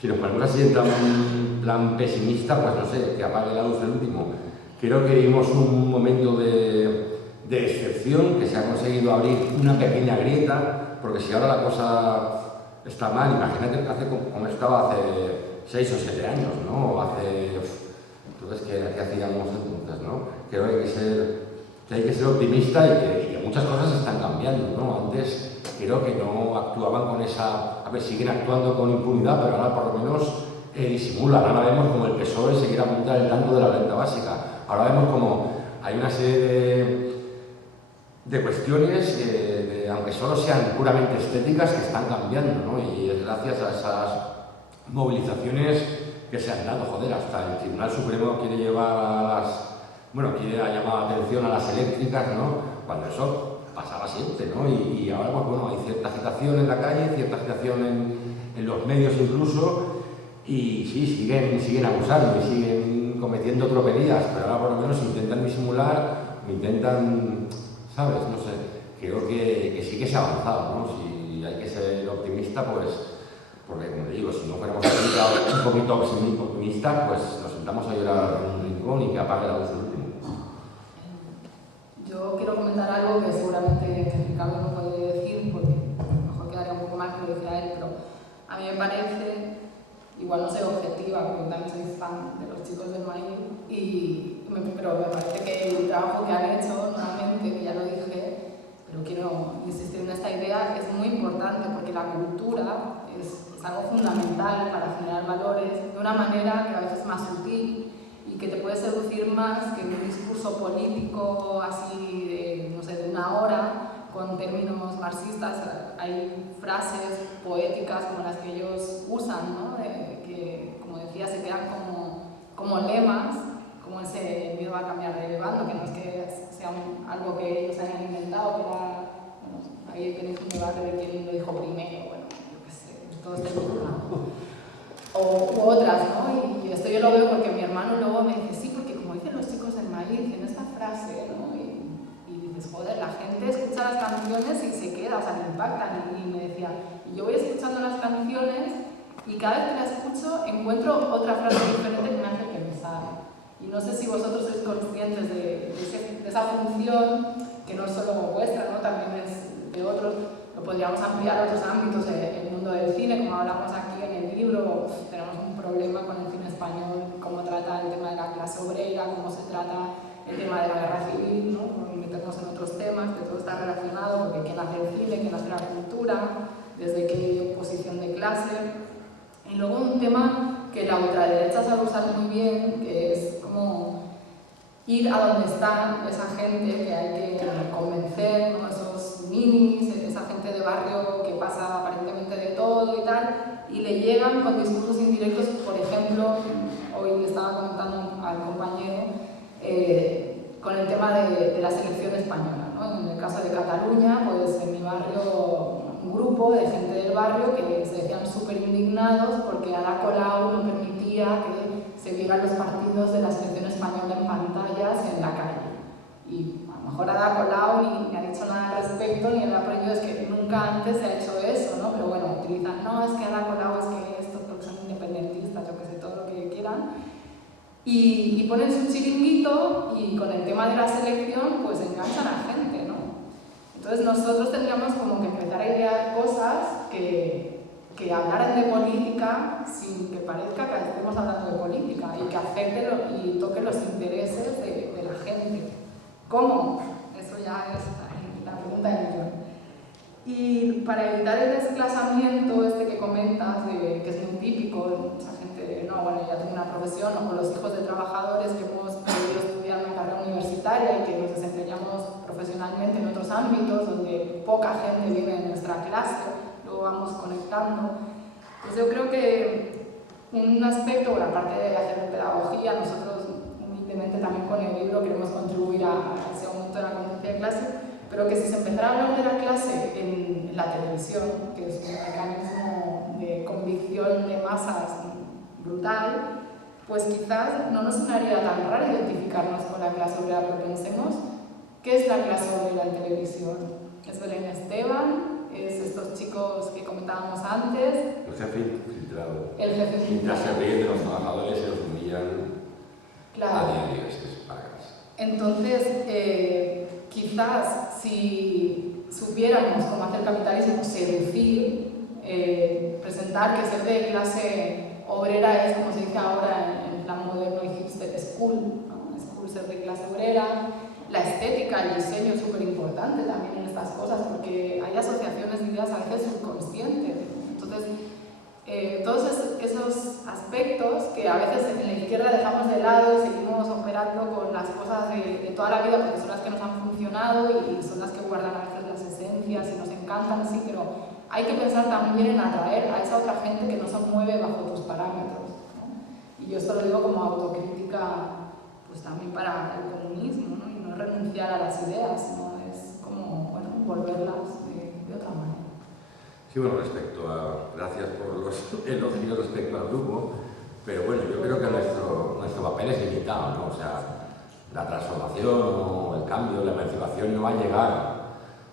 si nos ponemos así en plan pesimista, pues no sé, que apague la luz el último. Creo que vivimos un momento de excepción, que se ha conseguido abrir una pequeña grieta, porque si ahora la cosa está mal, imagínate cómo estaba hace 6 o 7 años, ¿no? Entonces, ¿qué hacíamos entonces, no? Creo que hay que ser optimista y que muchas cosas están cambiando, ¿no? Antes creo que no actuaban con esa... A ver, siguen actuando con impunidad, pero ahora por lo menos disimulan. Ahora vemos como el PSOE se quiere apuntar el tanto de la renta básica. Ahora vemos como hay una serie de cuestiones, aunque solo sean puramente estéticas, que están cambiando, ¿no? Y es gracias a esas movilizaciones que se han dado. Joder, hasta el Tribunal Supremo quiere llevar a las... Bueno, quiere llamar la atención a las eléctricas, ¿no? Cuando eso pasaba siempre, ¿no? Y ahora, pues bueno, hay cierta agitación en la calle, cierta agitación en los medios incluso, y sí, siguen abusando y siguen cometiendo tropelías, pero ahora por lo menos intentan disimular, intentan, ¿sabes? No sé, creo que sí que se ha avanzado, ¿no? Si hay que ser optimista, pues, porque como te digo, si no fuéramos un poquito optimistas, pues nos sentamos a llorar en un rincón y que apague la luz el último. Yo quiero comentar algo que seguramente Ricardo no puede decir, porque a lo mejor quedaría un poco mal que lo dijera él, pero a mí me parece, igual no soy objetiva, porque también soy fan de los chicos del maíz, pero me parece que el trabajo que han hecho, nuevamente, que ya lo dije, pero quiero insistir en esta idea, es muy importante, porque la cultura es algo fundamental para generar valores de una manera que a veces es más sutil, y que te puede seducir más que un discurso político así de, no sé, de una hora, con términos marxistas. Hay frases poéticas como las que ellos usan, ¿no? Que, como decía, se quedan como lemas, como ese miedo a cambiar de bando, que no es que sea algo que ellos hayan inventado, que era, bueno, ahí tenéis un debate de quién lo dijo primero, bueno, yo qué sé, todo este tema. U otras, ¿no? Y esto yo lo veo porque mi hermano luego me dice, sí, porque como dicen los chicos del maíz, en esta frase, ¿no? Y dices, joder, la gente escucha las canciones y se queda, o sea, le impactan. Y me decía, y yo voy escuchando las canciones y cada vez que las escucho encuentro otra frase diferente que me hace pensar. Y no sé si vosotros sois conscientes de esa función, que no es solo vuestra, ¿no? También es de otros. Lo podríamos ampliar a otros ámbitos, el mundo del cine, como hablamos aquí en el libro. Tenemos un problema con el cine español, cómo trata el tema de la clase obrera, cómo se trata el tema de la guerra civil, ¿no? Meternos en otros temas, que todo está relacionado, porque quién hace el cine, quién hace la cultura, desde qué posición de clase. Y luego un tema que la ultraderecha sabe usar muy bien, que es como ir a donde está esa gente que hay que convencer, ¿no? Esos minis, esa gente de barrio que pasa aparentemente de todo y tal, y le llegan con discursos indirectos. Por ejemplo, hoy le estaba comentando al compañero con el tema de la selección española, ¿no? En el caso de Cataluña, pues en mi barrio, un grupo de gente del barrio que se decían súper indignados porque Ada Colau no permitía que se vieran los partidos de la selección española en pantallas en la calle. Y a lo mejor Ada Colau ni ha dicho nada al respecto, ni le ha prohibido, es que nunca antes se ha hecho eso, ¿no? Pero bueno, utilizan, no, es que Ada Colau, es que estos porque son independentistas, yo que sé, todo lo que quieran. Y ponen su chiringuito y con el tema de la selección pues enganchan a la gente, ¿no? Entonces nosotros tendríamos como que empezar a idear cosas que hablaran de política sin que parezca que estemos hablando de política y que afecten y toquen los intereses de la gente. ¿Cómo? Eso ya es la pregunta del millón. Y para evitar el desclasamiento este que comentas, que es muy típico de mucha gente, no, bueno, ya tengo una profesión, o con los hijos de trabajadores que hemos podido estudiar una carrera universitaria y que nos desempeñamos profesionalmente en otros ámbitos donde poca gente vive en nuestra clase, luego vamos conectando. Pues yo creo que un aspecto, bueno, aparte de hacer pedagogía, nosotros humildemente también con el libro queremos contribuir a ese aumento de la conciencia de clase, pero que si se empezara a hablar de la clase en la televisión, que es un mecanismo de convicción de masas brutal, pues quizás no nos sonaría tan raro identificarnos con la clase obrera, pero pensemos, ¿qué es la clase obrera en televisión? ¿Es Belén Esteban? ¿Es estos chicos que comentábamos antes? El jefe filtrado. El jefe filtrado. Se ríen de los trabajadores y los humillan claro. A diario, es para casa. Entonces, quizás si supiéramos cómo hacer capitalismo, seducir, presentar que ser de clase obrera es, como se dice ahora en plan moderno y hipster, es cool, ¿no? Es cool ser de clase obrera. La estética, el diseño es súper importante también en estas cosas porque hay asociaciones de ideas a veces subconscientes. Entonces, todos esos aspectos que a veces en la izquierda dejamos de lado y seguimos operando con las cosas de toda la vida porque son las que nos han funcionado y son las que guardan a veces las esencias y nos encantan, sí, pero hay que pensar también en atraer a esa otra gente que no se mueve bajo tus parámetros, ¿no? Y yo esto lo digo como autocrítica pues también para el comunismo, ¿no? Y no renunciar a las ideas, sino es como, bueno, volverlas de otra manera. Sí, bueno, gracias por los elogios respecto al grupo, pero bueno, yo creo que nuestro papel es limitado, ¿no? O sea, la transformación o el cambio, la emancipación no va a llegar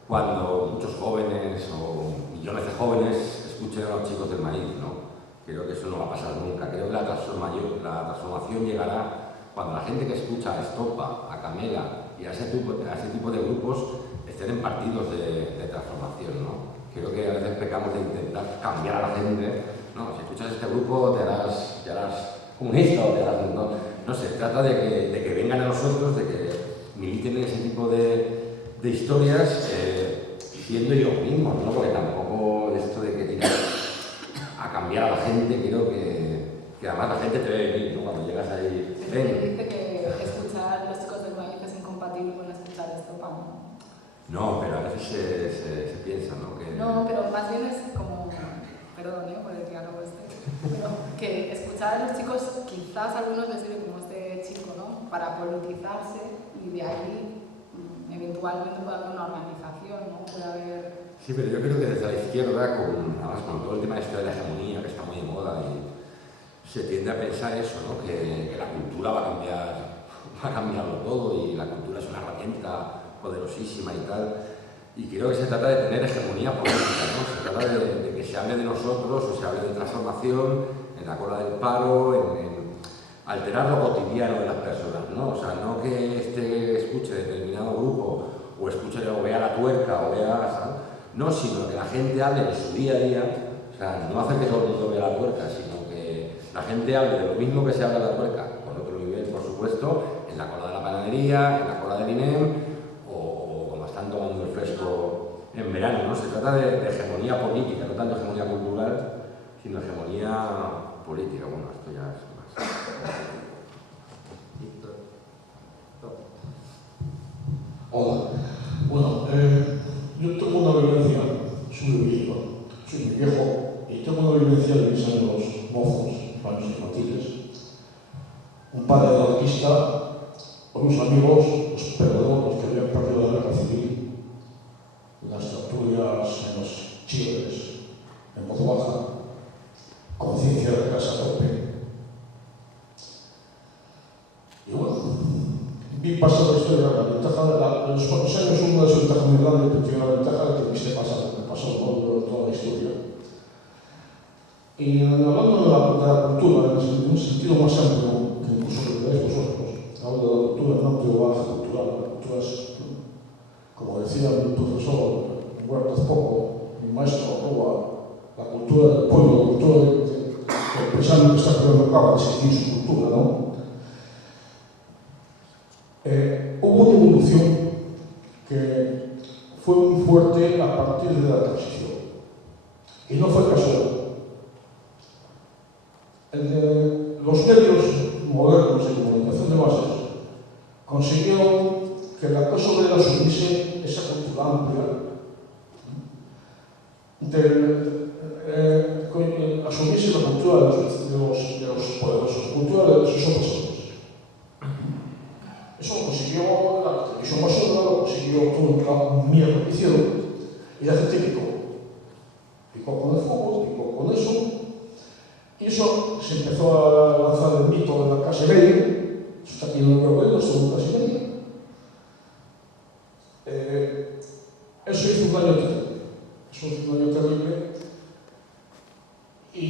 cuando muchos jóvenes o millones de jóvenes escuchen a los chicos del maíz, ¿no? Creo que eso no va a pasar nunca. Creo que la transformación llegará cuando la gente que escucha a Estopa, a Camela y a ese tipo de grupos estén en partidos de transformación, ¿no? Creo que a veces pecamos de intentar cambiar a la gente, ¿no? Si escuchas este grupo te harás comunista o te harás... No sé, trata de que vengan a nosotros, de que militen en ese tipo de historias siendo ellos mismos, ¿no? Porque tampoco esto de que tiras a cambiar a la gente, creo que además la gente te ve venir, ¿no? Cuando llegas ahí... Dice que escuchar los chicos del maíz es incompatible con escuchar Estopa, ¿no? No, pero a veces se piensa, ¿no? No, pero más bien es como, perdón, por el diálogo pero que escuchar a los chicos quizás a algunos les sirve como este chico, ¿no? Para politizarse y de ahí eventualmente puede haber una organización, ¿no? Puede haber... Sí, pero yo creo que desde la izquierda, además con todo el tema de la hegemonía que está muy de moda, y se tiende a pensar eso, ¿no? Que la cultura va a cambiarlo todo y la cultura es una herramienta poderosísima y tal. Y creo que se trata de tener hegemonía política, ¿no? Se trata de que se hable de nosotros o se hable de transformación en la cola del paro, en alterar lo cotidiano de las personas, ¿no? O sea, no que escuche determinado grupo o escuche o vea La Tuerca o vea... ¿sabes? No, sino que la gente hable de su día a día, o sea, no hace que todo el mundo vea La Tuerca, sino que la gente hable de lo mismo que se habla de La Tuerca, con otro nivel, por supuesto, en la cola de la panadería, en la cola del INEM, están tomando el fresco en verano, ¿no? Se trata de hegemonía política, no tanto hegemonía cultural, sino hegemonía política. Bueno, esto ya es más. Hola. Bueno, yo tengo una vivencia, soy muy viejo, y tengo una vivencia de mis años mozos, años infantiles. Un padre anarquista, unos amigos, los perdedores que habían perdido la guerra civil, las tertulias en los chiles, en voz baja, conciencia de casa a tope. Y bueno, vi pasar la historia, la ventaja de los cuantos años, una desventaja muy grande, pero tiene la ventaja de que viste pasar lo que pasó, ¿no? Toda la historia. Y hablando de la cultura, en un sentido más amplio, que incluso lo que veis vosotros, hablo de la cultura, no de base cultural. La cultura es, como decía mi profesor Huertas Poco, mi maestro Roa, la cultura del pueblo, la cultura del pensamiento que está creando acaba de existir su cultura, ¿no? Hubo una evolución que fue muy fuerte a partir de la transición. Y no fue casual. Los medios modernos de comunicación de masas consiguieron que la clase obrera asumiese esa cultura amplia, asumiese la cultura de los poderosos, la cultura de sus opresores. Eso lo consiguió la televisión basura, lo consiguió toda la mierda que hicieron, y la gente picó con el fuego, picó con eso, y eso se empezó a lanzar el mito de la clase media, eso está aquí en el Revuelo, según clase media. Eso hizo un daño terrible, y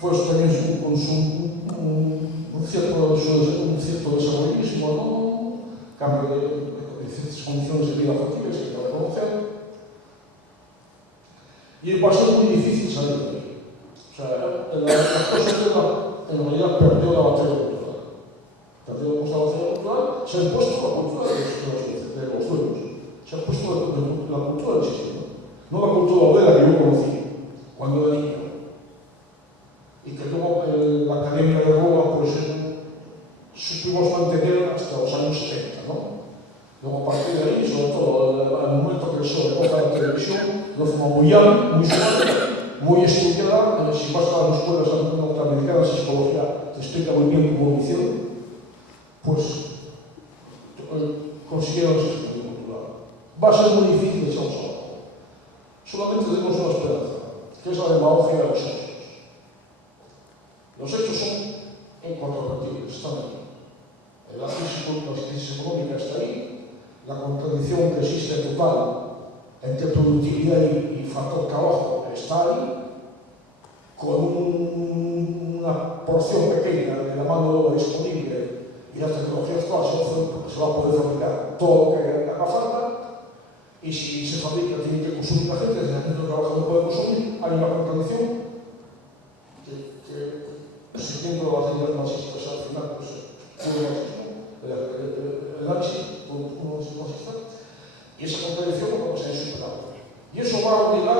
fue también un cierto desarrollismo, ¿no? Cambio de ciertas condiciones de vida fáciles que hay que reconocer, y va a ser muy difícil salir de ahí. O sea, la cosa en realidad perdió la batalla cultural. Perdimos la batalla cultural, se ha impuesto la cultura de los dueños, se ha impuesto la cultura del sistema, no la cultura obrera que yo conocí. cuando era niño. Y que luego la Academia de Roma pues, supimos mantener hasta los años 70, ¿no? Luego a partir de ahí, sobre todo al momento que se recoge la televisión, lo fue muy alto, muy suave, muy estudiada. Si vas a las escuelas norteamericanas de psicología, te explica muy bien cómo lo hicieron, pues consiguieron ese estudio cultural. Va a ser muy difícil echarnos abajo. Solamente tenemos una esperanza, que es la demagogia de los hechos. Los hechos son incontrovertibles, están aquí. La crisis económica está ahí, la contradicción que existe total entre productividad y factor trabajo está ahí, con una porción pequeña de la mano de obra disponible y la tecnología actual se va a poder fabricar todo lo que haga falta, y si se fabrica tiene que consumir la gente, si la gente no trabaja no puede consumir, hay una contradicción que siguiendo las ideas marxistas al final, pues el análisis uno marxista, y esa contradicción no puede ser insuperable. Y eso va a obligar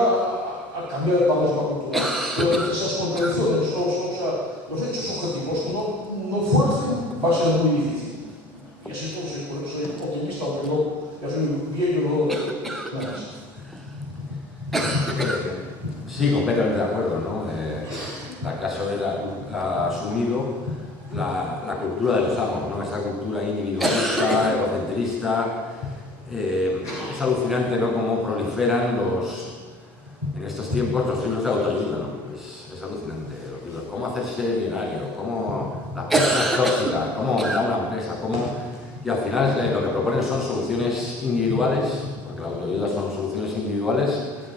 a cambiar el paradigma cultural. Pero esas contradicciones, los hechos objetivos no fuercen, va a ser muy difícil. Y así pues, soy optimista, aunque no, ya soy viejo, no nada más. Sí, completamente de acuerdo, ¿no? La clase obrera ha asumido la cultura de los amos, ¿no? Esa cultura individualista, egocentrista. Es alucinante, ¿no?, cómo proliferan en estos tiempos los libros de autoayuda, ¿no? Es alucinante los libros. Cómo hacerse millonario, cómo las personas tóxicas, cómo montar una empresa, y al final lo que proponen son soluciones individuales, porque la autoayuda son soluciones individuales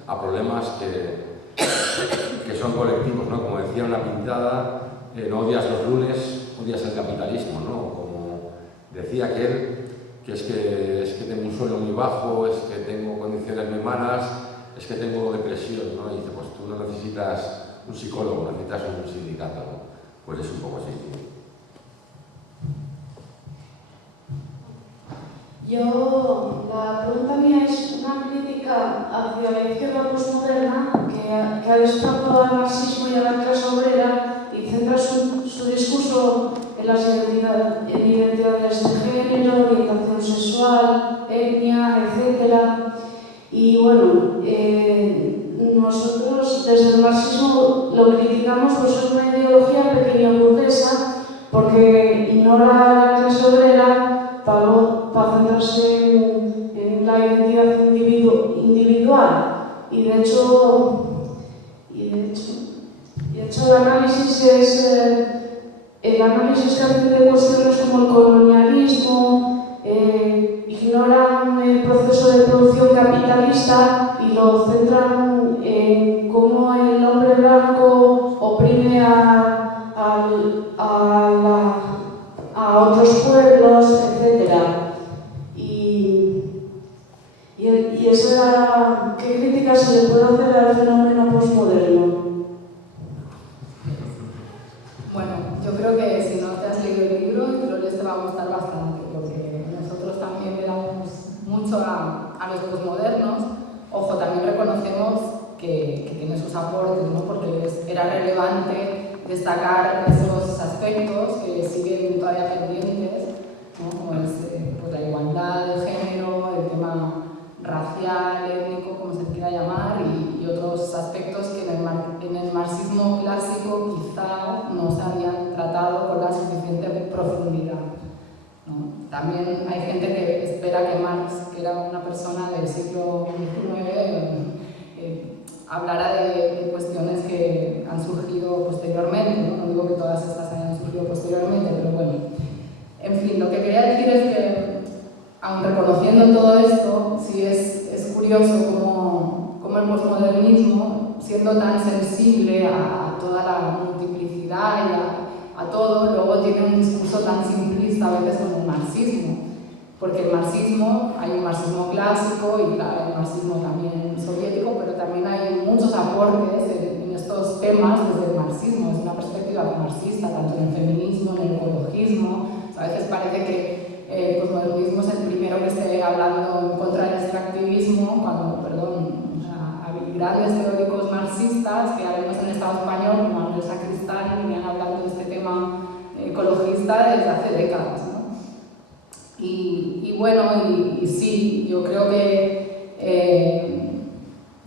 a problemas que son colectivos, ¿no? Como decía una pintada, no odias los lunes, odias el capitalismo, ¿no? Como decía aquel, que es que tengo un sueldo muy bajo, es que tengo condiciones muy malas, es que tengo depresión, ¿no? Y dice, pues tú no necesitas un psicólogo, necesitas un sindicato, ¿no? Pues es un poco así, ¿sí? La pregunta mía es una crítica hacia la izquierda postmoderna que ha desplazado al marxismo y a la clase obrera y centra su discurso en las identidades de género, orientación sexual, etnia, etc. Y bueno, nosotros desde el marxismo lo criticamos por ser una ideología pequeña burguesa porque ignora la clase obrera para centrarse en la identidad individual. Y de hecho el análisis que hacen de cuestiones como el colonialismo, ignoran el proceso de producción capitalista y lo centran en cómo el hombre blanco oprime a otros pueblos, etc. Y esa, ¿qué crítica se le puede hacer al fenómeno postmoderno? Bueno, yo creo que si no te has leído el libro, creo que te va a gustar bastante, porque nosotros también le damos mucho a los postmodernos. Ojo, también reconocemos que tiene sus aportes, ¿no? Porque era relevante destacar esos aspectos que siguen todavía pendientes, ¿no? Como es pues la igualdad de género, el tema racial, étnico, como se quiera llamar, y otros aspectos que en el marxismo clásico quizá no se habían tratado con la suficiente profundidad, ¿no? También hay gente que espera que Marx, que era una persona del siglo XIX, hablara de cuestiones que han surgido posteriormente, ¿no? No digo que todas estas hayan surgido posteriormente, pero bueno. En fin, lo que quería decir es que, aun reconociendo todo esto, sí es curioso cómo el posmodernismo, siendo tan sensible a toda la multiplicidad y a todo, luego tiene un discurso tan simplista a veces como el marxismo. Porque el marxismo, hay un marxismo clásico y claro, hay un marxismo también soviético, pero también hay muchos aportes en estos temas desde el marxismo, es una perspectiva marxista, tanto en el feminismo, en el ecologismo. A veces parece que el posmodernismo es el primero que esté hablando en contra del extractivismo, cuando, perdón, hay grandes teóricos marxistas ecologistas que ahora mismo en el Estado español, como Andrés Sacristán, venían hablando de este tema ecologista desde hace décadas, ¿no? Y bueno, y sí, yo creo que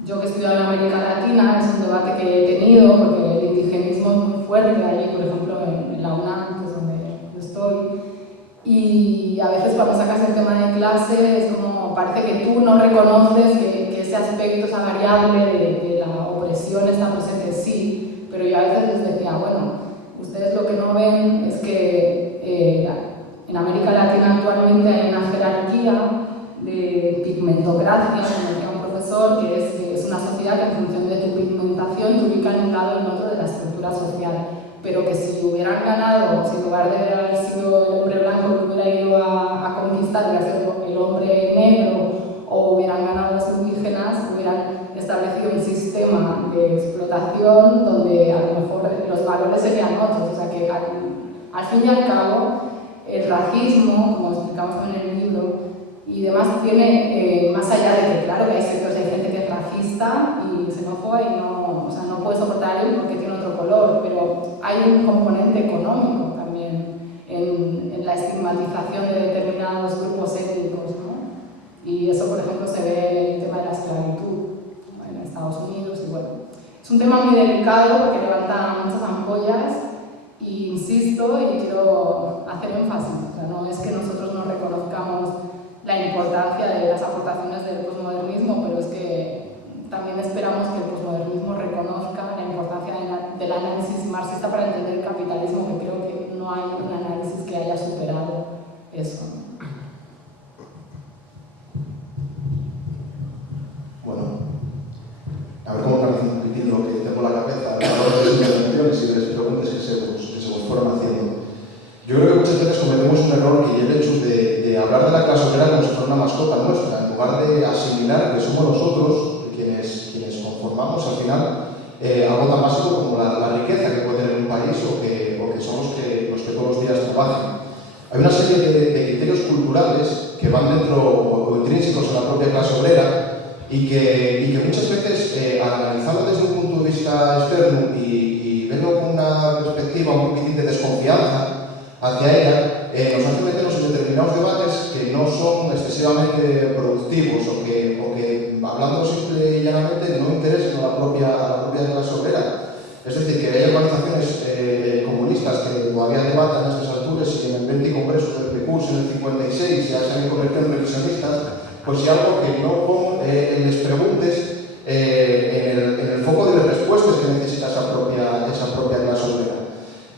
yo que he estudiado en América Latina es un debate que he tenido porque el indigenismo es muy fuerte allí, por ejemplo, en la UNAM, que es donde yo estoy, y a veces cuando sacas el tema de clase es como parece que tú no reconoces que ese aspecto, esa variable de la opresión está presente, sí, pero yo a veces les decía, bueno, ustedes lo que no ven es que en América Latina actualmente hay una jerarquía de pigmentocracia, como decía un profesor, que es una sociedad que en función de tu pigmentación te ubica en un lado o en otro de la estructura social, pero que si hubieran ganado, si en lugar de haber sido el hombre blanco que hubiera ido a conquistar, hubiera sido el hombre negro, o hubieran ganado los indígenas, hubieran establecido un sistema de explotación donde a lo mejor los valores serían otros. O sea que al fin y al cabo el racismo, como explicamos en el libro, y demás tiene, más allá de que claro que hay sectores de gente que es racista y xenófoba y no, o sea, no puede soportar a alguien porque tiene otro color, pero hay un componente económico también en la estigmatización de determinados grupos étnicos, ¿no? Y eso, por ejemplo, se ve en el tema de la esclavitud, ¿no? En Estados Unidos. Y bueno, es un tema muy delicado porque levanta muchas ampollas y insisto y quiero hacer énfasis, o sea, no es que nosotros no reconozcamos la importancia de las aportaciones del posmodernismo, pero es que también esperamos que el posmodernismo reconozca la importancia del análisis marxista para entender el capitalismo, que creo que no hay un análisis que haya superado eso. Bueno, a ver cómo organizo un poquitín lo que tengo en la cabeza a la hora de las intervenciones y de las preguntas que se nos fueron haciendo. Yo creo que muchas veces cometemos un error que es el hecho de hablar de la clase obrera como si fuera una mascota nuestra, en lugar de asimilar que somos nosotros quienes conformamos al final algo tan básico como la riqueza que puede tener un país o que son los que todos los días trabajan. Hay una serie de criterios culturales que van dentro o intrínsecos en la propia clase obrera y que muchas veces, al analizarlo desde un punto de vista externo y verlo con una perspectiva un poquitín de desconfianza hacia ella, nos hace meternos en determinados debates que no son excesivamente productivos o que hablando simple y llanamente, no interesan a la propia clase obrera. Es decir, que hay organizaciones comunistas que todavía debatan a estas alturas y en el 20 Congreso del PQS en el 56 ya se han convertido en revisionistas, pues si algo que no les preguntes en el foco de las respuestas que necesita esa propia clase obrera.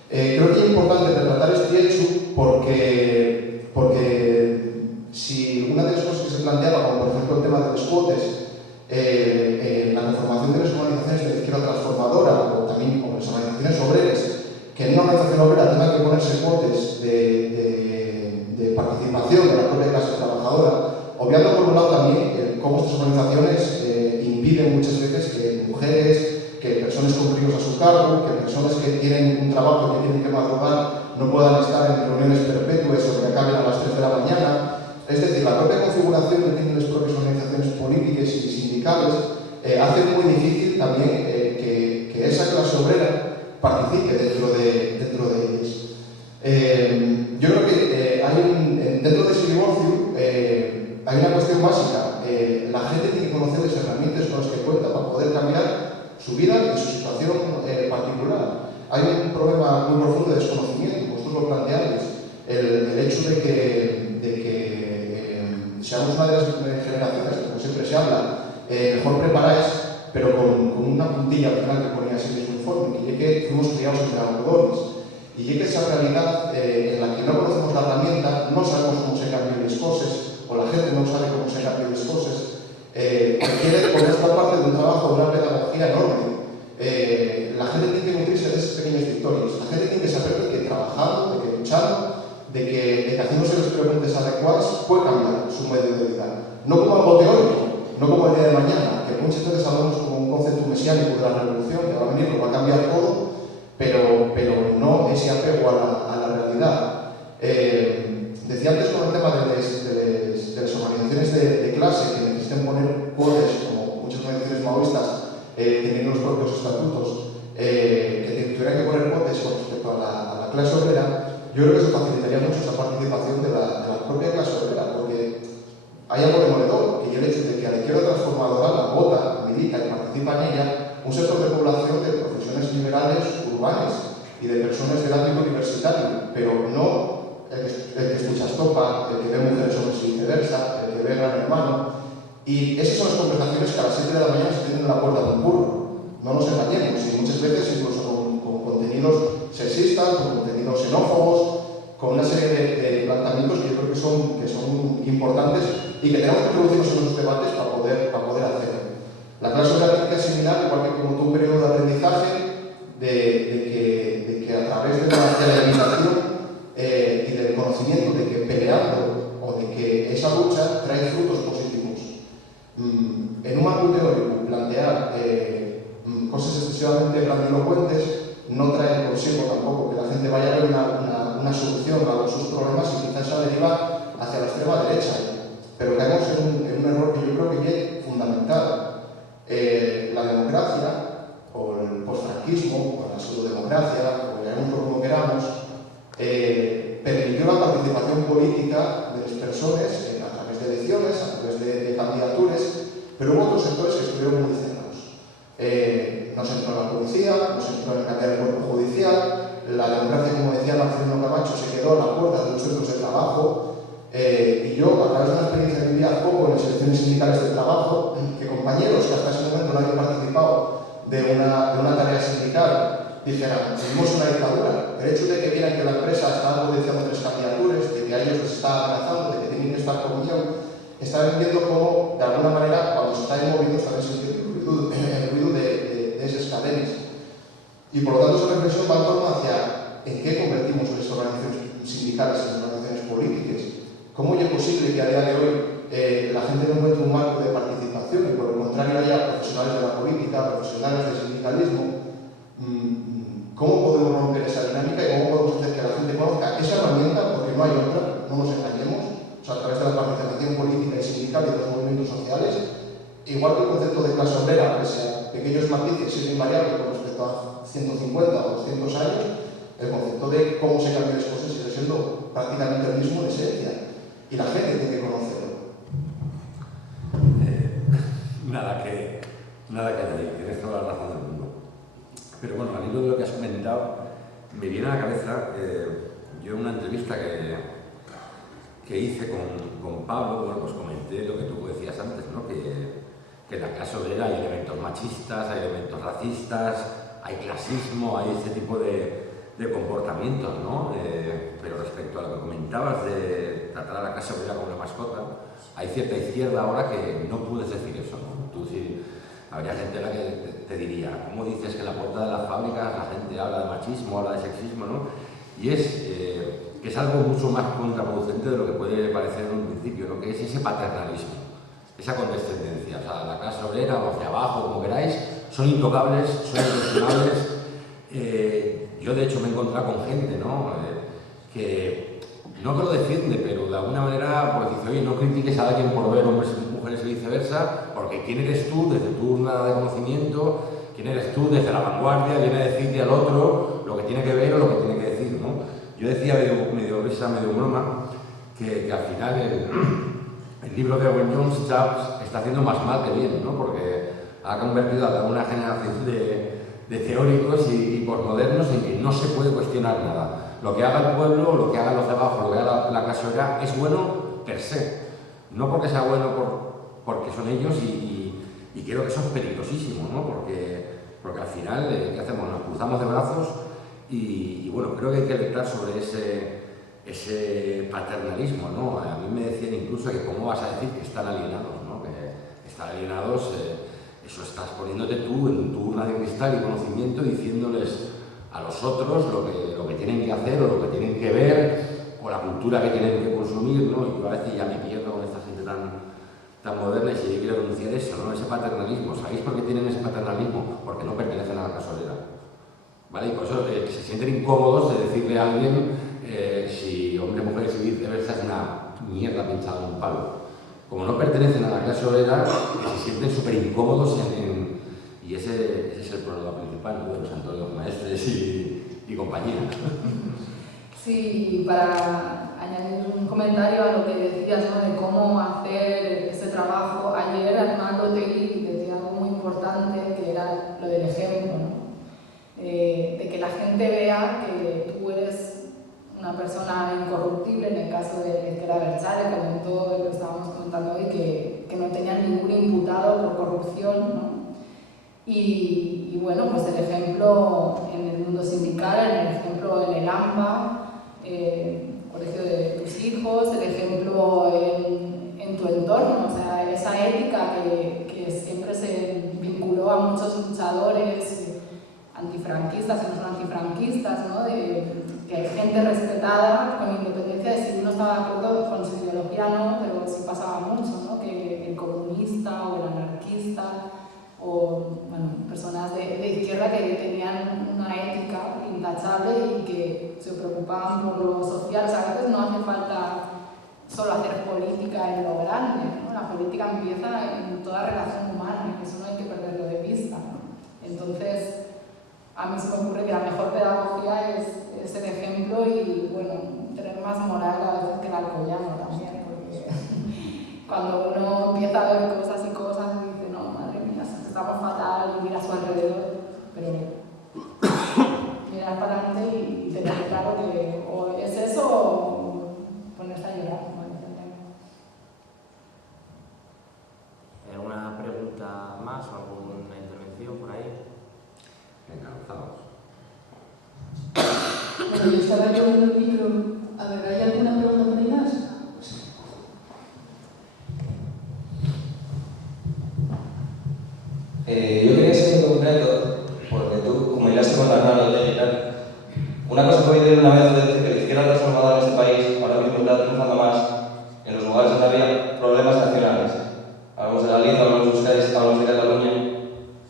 Creo que es importante retratar este hecho porque si una de las cosas que se planteaba, como por ejemplo el tema de los cuotes, la conformación de las organizaciones de izquierda transformadora o también con las organizaciones obreras, que en una organización obrera tengan que ponerse cuotes de participación de la propia clase trabajadora, obviando por un lado también cómo estas organizaciones impiden muchas veces que mujeres, que personas con críos a su cargo, que personas que tienen un trabajo que tienen que madrugar no puedan estar en reuniones perpetuas o que acaben a las 3 de la mañana. Es decir, la propia configuración que tienen las propias organizaciones políticas y sindicales hace muy difícil también que esa clase obrera participe dentro de ellas. Yo creo que dentro de ese divorcio hay una cuestión básica. La gente tiene que conocer las herramientas con las que cuenta para poder cambiar su vida y su situación particular. Hay un problema muy profundo de desconocimiento, vosotros lo planteáis, el hecho de que seamos una de las generaciones, como siempre se habla, mejor preparáis, pero con una puntilla al final que ponía así mismo informe, que ya que fuimos criados entre algodones, y ya que esa realidad en la que no conocemos la herramienta, no sabemos cómo se cambian las cosas, o la gente no sabe cómo se cambian las cosas, requiere por esta parte de un trabajo de una pedagogía enorme. La gente tiene que nutrirse de esas pequeñas victorias. La gente tiene que saber de que trabajando, de que luchando, de que haciéndose las preguntas adecuadas puede cambiar su medio de vida. No como algo teórico, no como el día de mañana, que muchas veces hablamos como un concepto mesiánico de la revolución, que va a venir, que va a cambiar todo, pero no ese apego a la realidad. Decía antes con el tema de las organizaciones de clase que necesitan poner cuotas, como muchas organizaciones maoístas, teniendo los propios estatutos, que tuvieran que poner potes con respecto a la clase obrera, yo creo que eso facilitaría mucho esa participación de la propia clase obrera, porque hay algo demoledor, que el hecho de que a la izquierda transformadora la vota, milita y participa en ella un sector de población de profesiones liberales urbanas y de personas del ámbito universitario, pero no el que escucha estopa, el que ve mujeres hombres y viceversa, el que ve Gran Hermano. Y esas son las conversaciones que a las 7 de la mañana se tienen en la puerta de un curro. No nos engañemos, y muchas veces incluso con contenidos sexistas, con contenidos xenófobos, con una serie de planteamientos que yo creo que son importantes y que tenemos que introducirnos en los debates para poder hacerlo. La clase obrera tiene que asimilar, igual que como un periodo de aprendizaje, de que a través de la imitación y del conocimiento de que peleando o de que esa lucha trae frutos positivos. En un marco teórico, plantear cosas excesivamente grandilocuentes no trae consigo tampoco que la gente vaya a ver una solución a sus problemas y quizás se deriva hacia la extrema derecha. Pero caemos en un error que yo creo que es fundamental. La democracia, o el postfranquismo, o la pseudodemocracia, o llamémoslo como queramos, permitió la participación política de las personas a través de elecciones, a través de candidaturas, pero hubo otros sectores que estuvieron muy cerrados. Nos entró en la policía, nos entró en cambiar el cuerpo judicial, la democracia, como decía Marcelino Camacho, se quedó a la puerta de los centros de trabajo, y yo, a través de una experiencia que viví hace poco en las elecciones sindicales de trabajo, que compañeros que hasta ese momento no habían participado de una tarea sindical dijeran, vivimos una dictadura. El hecho de que vieran que la empresa está potenciando 3 candidaturas, de que a ellos les está amenazando, de que tienen que estar con guión, están viendo cómo, de alguna manera, cuando se están moviendo, están sintiendo el ruido de esas cadenas. Y por lo tanto, esa reflexión va en torno hacia en qué convertimos las organizaciones sindicales en organizaciones políticas. ¿Cómo es posible que a día de hoy la gente no encuentre un marco de participación y por el contrario haya profesionales de la política, profesionales del sindicalismo? ¿Cómo podemos romper esa dinámica y cómo podemos hacer que la gente conozca esa herramienta? Porque no hay otra, no nos engañemos, o sea, a través de la participación política y sindical y de los movimientos sociales, igual que el concepto de clase obrera, pese a pequeños matices, es invariable con respecto a 150 o 200 años, el concepto de cómo se cambian las cosas sigue siendo prácticamente el mismo en esencia. Y la gente tiene que conocerlo. Nada que añadir, tienes toda la razón del mundo. Pero bueno, al hilo de lo que has comentado, me viene a la cabeza, yo en una entrevista que hice con Pablo, bueno, pues comenté lo que tú decías antes, ¿no? Que en la clase obrera hay elementos machistas, hay elementos racistas, hay clasismo, hay ese tipo de comportamientos, ¿no? Pero respecto a lo que comentabas de tratar a la clase obrera como una mascota, hay cierta izquierda ahora que no puedes decir eso, ¿no? Tú sí, habría gente a la que te diría, ¿cómo dices que en la puerta de las fábricas la gente habla de machismo, habla de sexismo, ¿no? Y es algo mucho más contraproducente de lo que puede parecer en un principio, ¿no? Que es ese paternalismo, esa condescendencia. O sea, la clase obrera, o hacia abajo, como queráis, son intocables, son incuestionables. Yo de hecho me he encontrado con gente, ¿no? Que no que lo defiende, pero de alguna manera pues dice, oye, no critiques a alguien por ver hombres y mujeres y viceversa, porque ¿quién eres tú desde tu urna de conocimiento? ¿Quién eres tú desde la vanguardia? Viene a decirle al otro lo que tiene que ver o lo que tiene que decir, ¿no? Yo decía medio risa, medio broma, que al final el libro de Owen Jones, Chaps, está haciendo más mal que bien, ¿no? Porque ha convertido a una generación de teóricos y posmodernos en que no se puede cuestionar nada. Lo que haga el pueblo, lo que hagan los de abajo, lo que haga la clase obrera es bueno per se. No porque sea bueno porque son ellos y creo que eso es peligrosísimo, ¿no? Porque al final, ¿qué hacemos? Nos cruzamos de brazos y bueno, creo que hay que alertar sobre ese paternalismo, ¿no? A mí me decían incluso que cómo vas a decir que están alienados, ¿no? Que están alienados, eso estás poniéndote tú en tu urna de cristal y conocimiento diciéndoles a los otros lo que tienen que hacer o lo que tienen que ver o la cultura que tienen que consumir, ¿no? Y yo a veces ya me pierdo con esta gente tan moderna y si yo quiero denunciar eso, ¿no? Ese paternalismo. ¿Sabéis por qué tienen ese paternalismo? Porque no pertenecen a la clase obrera, ¿vale? Y por eso se sienten incómodos de decirle a alguien si hombre, mujer y viceversa es una mierda pinchada en un palo. Como no pertenecen a la clase obrera, se sienten súper incómodos Y ese es el problema principal, ¿no?, de los Antonio Maestres y compañía. Sí, y para añadir un comentario a lo que decías, ¿no?, de cómo hacer ese trabajo, ayer Armando Tegui decía algo muy importante, que era lo del ejemplo, ¿no? De que la gente vea que tú eres una persona incorruptible. En el caso de Esther Abertzale, comentó, lo estábamos comentando hoy, que no tenía ningún imputado por corrupción, ¿no? Y bueno, pues el ejemplo en el mundo sindical, el ejemplo en el AMBA, colegio de tus hijos, el ejemplo en tu entorno, o sea, esa ética que siempre se vinculó a muchos luchadores antifranquistas y no son antifranquistas, ¿no?, que hay gente respetada con independencia de si uno estaba de acuerdo con su ideología, no, pero sí pasaba mucho, ¿no?, que el comunista o el anarquista o bueno, personas de izquierda que tenían una ética intachable y que se preocupaban por lo social. O sea, a veces no hace falta solo hacer política en lo grande, ¿no? La política empieza en toda relación humana y eso no hay que perderlo de vista, ¿no? Entonces, a mí se me ocurre que la mejor pedagogía es el ejemplo y, bueno, tener más moral a veces que el alcoyano también, porque cuando uno empieza a ver cosas y cosas y dice, no, madre mía, estamos fatal, y mira a su alrededor, pero mirar para adelante y tener claro que o es eso o ponerse a llorar. ¿Alguna pregunta más o alguna intervención por ahí? Venga, avanzamos. Bueno, yo estaba poniendo el micro. A ver, ¿hay alguna pregunta por ahí más? Yo quería ser muy concreto, porque tú, como ya se Arnaldo Tegui y tal, una cosa que oí una vez decir que la izquierda transformadora en este país ahora mismo está triunfando más en los lugares donde había problemas nacionales. Hablamos de Galicia, hablamos de Euskadi, hablamos de Cataluña.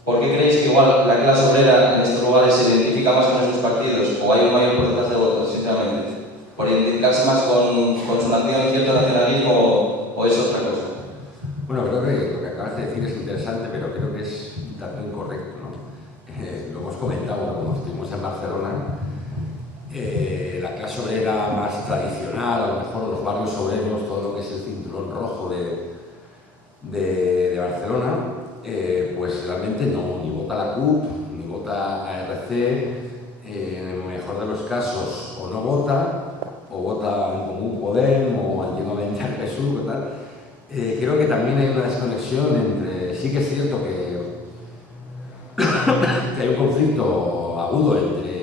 ¿Por qué creéis que igual la clase obrera en estos lugares se identifica más con esos partidos o hay un mayor porcentaje de votos, sinceramente? ¿Por identificarse más con su nación, cierto nacionalismo o es otra cosa? Bueno, creo que lo que acabas de decir es interesante, pero creo que es un dato incorrecto, ¿no? Lo hemos comentado cuando estuvimos en Barcelona. La clase obrera más tradicional, a lo mejor los barrios obreros, todo lo que es el cinturón rojo de Barcelona, pues realmente no, ni vota la CUP, ni vota ARC, en el mejor de los casos o no vota, o vota en Común Podem, o antiguamente al PSUV, ¿verdad? Creo que también hay una desconexión entre... Sí que es cierto que hay un conflicto agudo entre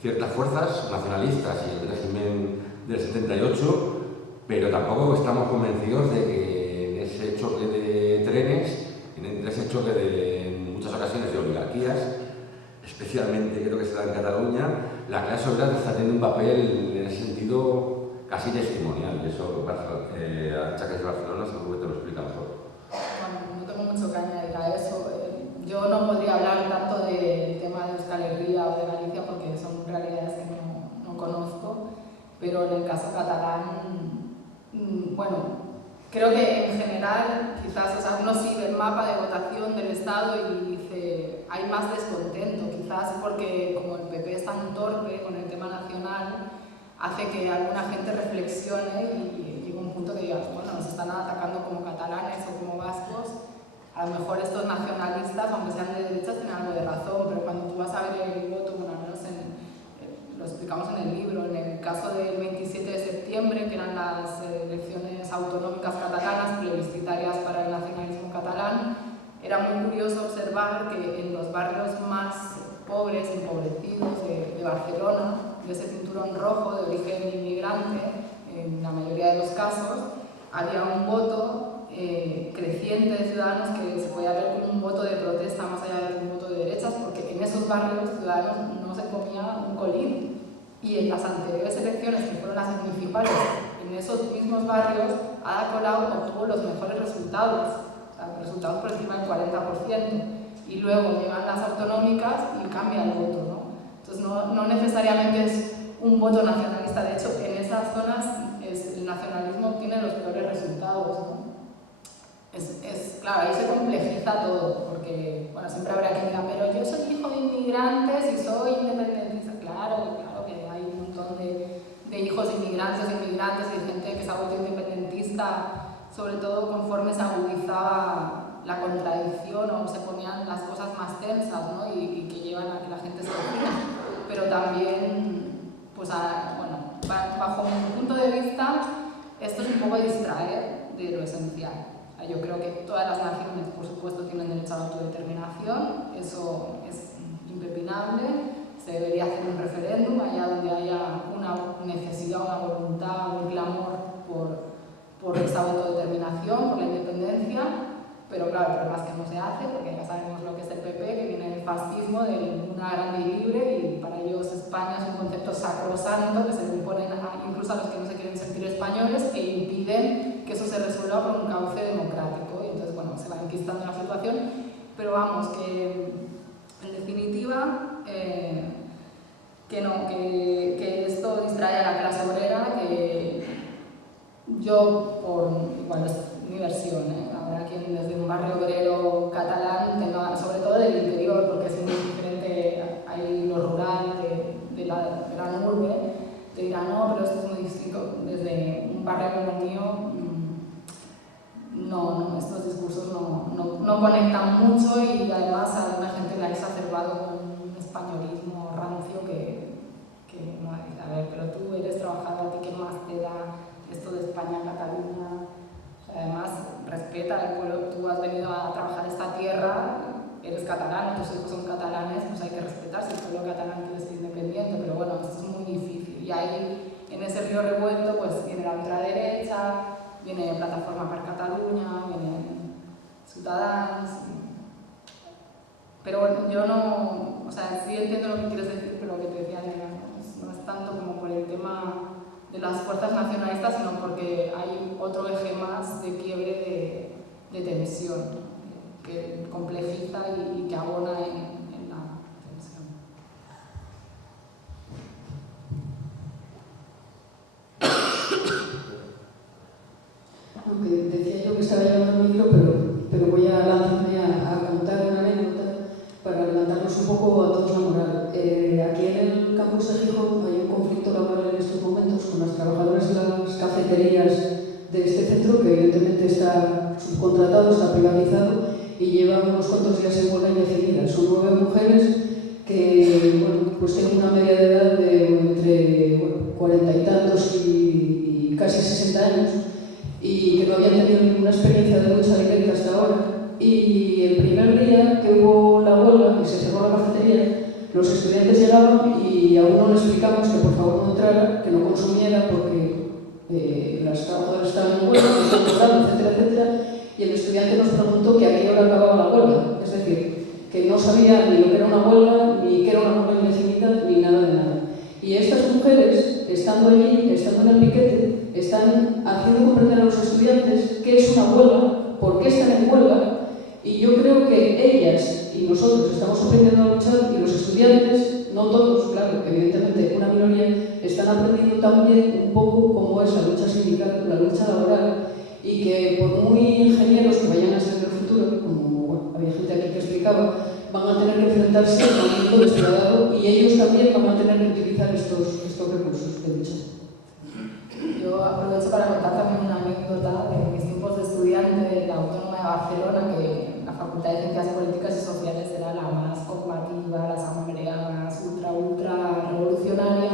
ciertas fuerzas nacionalistas y el régimen del 78, pero tampoco estamos convencidos de que en ese choque de trenes, en ese choque en muchas ocasiones de oligarquías, especialmente creo que se da en Cataluña, la clase obrera está teniendo un papel en ese sentido casi testimonial. Eso Arantxa, que es de Barcelona, seguro que te lo explica mejor. Bueno, no tengo mucho que añadir a eso. Yo no podría hablar tanto del tema de Euskal Herria o de Galicia porque son realidades que no conozco, pero en el caso catalán, bueno, creo que en general, quizás, o sea, uno sigue el mapa de votación del Estado y dice, hay más descontento, quizás porque como el PP es tan torpe con el tema nacional, hace que alguna gente reflexione y llegue a un punto que diga, bueno, nos están atacando como catalanes o como vascos, a lo mejor estos nacionalistas, aunque sean de derechas, tienen algo de razón, pero cuando tú vas a ver el voto, bueno, al menos lo explicamos en el libro, en el caso del 27 de septiembre, que eran las elecciones autonómicas catalanas, plebiscitarias para el nacionalismo catalán, era muy curioso observar que en los barrios más pobres, empobrecidos de Barcelona, de ese cinturón rojo de origen inmigrante, en la mayoría de los casos, había un voto creciente de ciudadanos que se podía ver como un voto de protesta más allá de un voto de derechas, porque en esos barrios ciudadanos no se comía un colín. Y en las anteriores elecciones, que fueron las municipales, en esos mismos barrios, Ada Colau obtuvo los mejores resultados, o sea, resultados por encima del 40%. Y luego llegan las autonómicas y cambia el voto, ¿no? Entonces no necesariamente es un voto nacionalista, de hecho en esas zonas el nacionalismo obtiene los peores resultados, ¿no? claro, ahí se complejiza todo, porque bueno, siempre habrá quien diga, pero yo soy hijo de inmigrantes y soy independentista. Claro que hay un montón de hijos de inmigrantes y de gente que se ha vuelto independentista, sobre todo conforme se agudizaba la contradicción o se ponían las cosas más tensas, ¿no? y que llevan a que la gente se defina. Pero también, pues bueno, bajo mi punto de vista, esto es un poco distraer de lo esencial. Yo creo que todas las naciones, por supuesto, tienen derecho a la autodeterminación, eso es impepinable. Se debería hacer un referéndum allá donde haya una necesidad, una voluntad, un clamor por esa autodeterminación, por la independencia, pero claro, el problema es que no se hace, porque ya sabemos lo que es el PP, que viene del fascismo, de una grande y libre, y para ellos España es un concepto sacrosanto que se le imponen incluso a los que no se quieren sentir españoles, e impiden que eso se resuelva por un cauce democrático, y entonces, bueno, se va enquistando la situación, pero vamos, que en definitiva, que esto distrae a la clase obrera, que yo, igual es mi versión, habrá quien desde un barrio obrero catalán tenga, sobre todo del interior, porque es muy diferente, hay lo rural de la gran urbe, te dirán, no, pero esto es muy distinto, desde un barrio como el mío, no, estos discursos no conectan mucho, y además a una gente la ha exacerbado con un españolismo rancio que no hay. A ver, pero tú eres trabajador, ¿a ti qué más te da esto de España, Cataluña? O sea, además, respeta al pueblo, tú has venido a trabajar esta tierra, eres catalán, tus hijos son catalanes, pues hay que respetar si el pueblo catalán quiere ser independiente, pero bueno, esto es muy difícil. Y ahí, en ese río revuelto, pues viene la ultraderecha, viene Plataforma per Catalunya, viene Ciutadans. Pero bueno, yo no, o sea, sí entiendo lo que quieres decir, pero lo que te decía, no es tanto como por el tema de las fuerzas nacionalistas, sino porque hay otro eje más de quiebre de tensión, que complejiza y que abona en la tensión. Aunque decía yo que estaba llevando el micro, pero voy a lanzarme a contar una anécdota para levantarnos un poco a todos la moral. Aquí en el campus de Gijón hay un conflicto laboral en estos momentos con las trabajadoras de las cafeterías de este centro, que evidentemente está subcontratado, está privatizado, y llevan unos cuantos días en huelga indefinida. Son 9 mujeres que, bueno, pues tienen una media de edad de entre 40 y tantos y casi 60 años, y que no habían tenido ninguna experiencia de lucha de hasta ahora. Y el primer día que hubo la huelga y se cerró la cafetería, los estudiantes llegaban y a uno le explicamos que por favor no entrara, que no consumiera porque las trabajadoras estaban en huelga, que estaban cobrando, etcétera, etcétera. Y el estudiante nos preguntó que a qué hora acababa la huelga. Es decir, que no sabía ni lo que era una huelga, ni que era una huelga indefinida, ni nada de nada. Y estas mujeres, estando allí, estando en el piquete, están haciendo comprender a los estudiantes qué es una huelga, por qué están en huelga, y yo creo que ellas y nosotros estamos aprendiendo a luchar, y los estudiantes, no todos, claro, evidentemente una minoría, están aprendiendo también un poco cómo es la lucha sindical, la lucha laboral, y que por muy ingenieros que vayan a ser en el futuro, como bueno, había gente aquí que explicaba, van a tener que enfrentarse a un mundo despiadado, y ellos también van a tener que utilizar estos recursos de lucha. Yo aprovecho para contar también una anécdota de mis tiempos de estudiante de la Autónoma de Barcelona, que la Facultad de Ciencias Políticas y Sociales era la más combativa, la asamblea más ultra revolucionaria,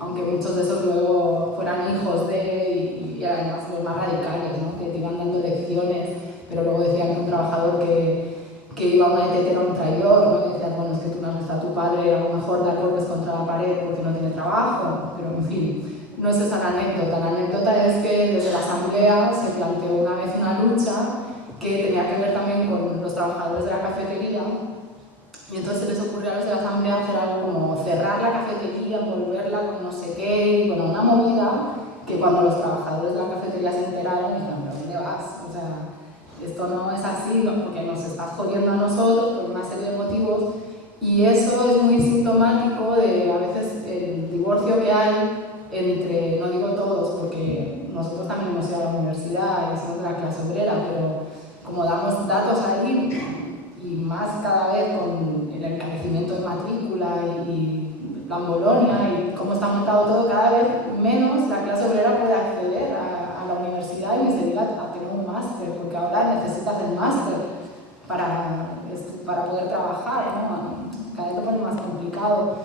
aunque muchos de esos luego fueran hijos de, y además los más radicales, ¿no? Que te iban dando lecciones, pero luego decían que un trabajador que iba a una ETT era un traidor, ¿no? Y decían, bueno, es que tú no has visto a tu padre, a lo mejor la golpes contra la pared porque no tiene trabajo, pero en fin. No es esa la anécdota es que desde la asamblea se planteó una vez una lucha que tenía que ver también con los trabajadores de la cafetería, y entonces se les ocurrió a los de la asamblea hacer algo como cerrar la cafetería, envolverla con no sé qué, y bueno, una movida que cuando los trabajadores de la cafetería se enteraron dijeron, ¿pero dónde vas? O sea, esto no es así, ¿no? Porque nos estás jodiendo a nosotros por una serie de motivos, y eso es muy sintomático de a veces el divorcio que hay entre, no digo todos, porque nosotros también hemos ido a la universidad y somos de la clase obrera, en Bolonia y cómo está montado todo, cada vez menos la clase obrera puede acceder a la universidad y ni se diga a tener un máster, porque ahora necesitas el máster para poder trabajar, ¿no? Cada vez te pone más complicado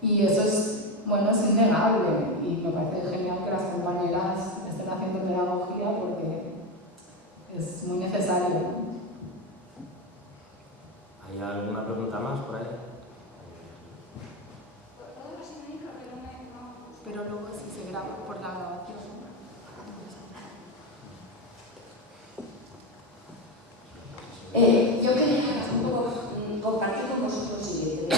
y eso es, bueno, es innegable y me parece genial que las compañeras estén haciendo pedagogía porque es muy necesario. ¿Hay alguna pregunta más por ahí? Pero luego si se graba por la grabación. Yo quería un poco compartir con vosotros lo siguiente.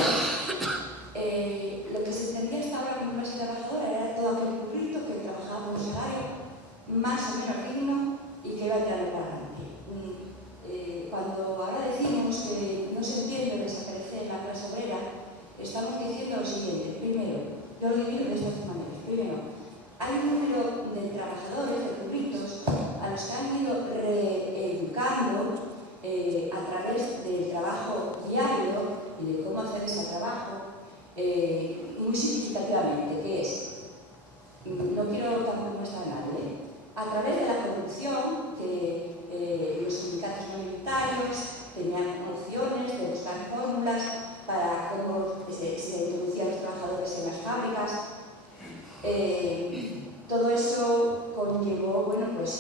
Lo que se entendía hasta ahora como clase trabajadora era todo aquel currito que trabajaba un salario más o menos digno y que iba a entrar para adelante. Cuando ahora decimos que no se entiende desaparecer en la clase obrera, estamos diciendo lo siguiente. Primero, yo lo divido de esta manera. Primero, hay un número de trabajadores, de curritos, a los que han ido reeducando a través del trabajo diario y de cómo hacer ese trabajo muy significativamente, que es, no quiero tampoco estar nadie, a través de la corrupción que los sindicatos minoritarios tenían opciones de buscar fórmulas para cómo se introducían los trabajadores en las fábricas. Todo eso conllevó, bueno, pues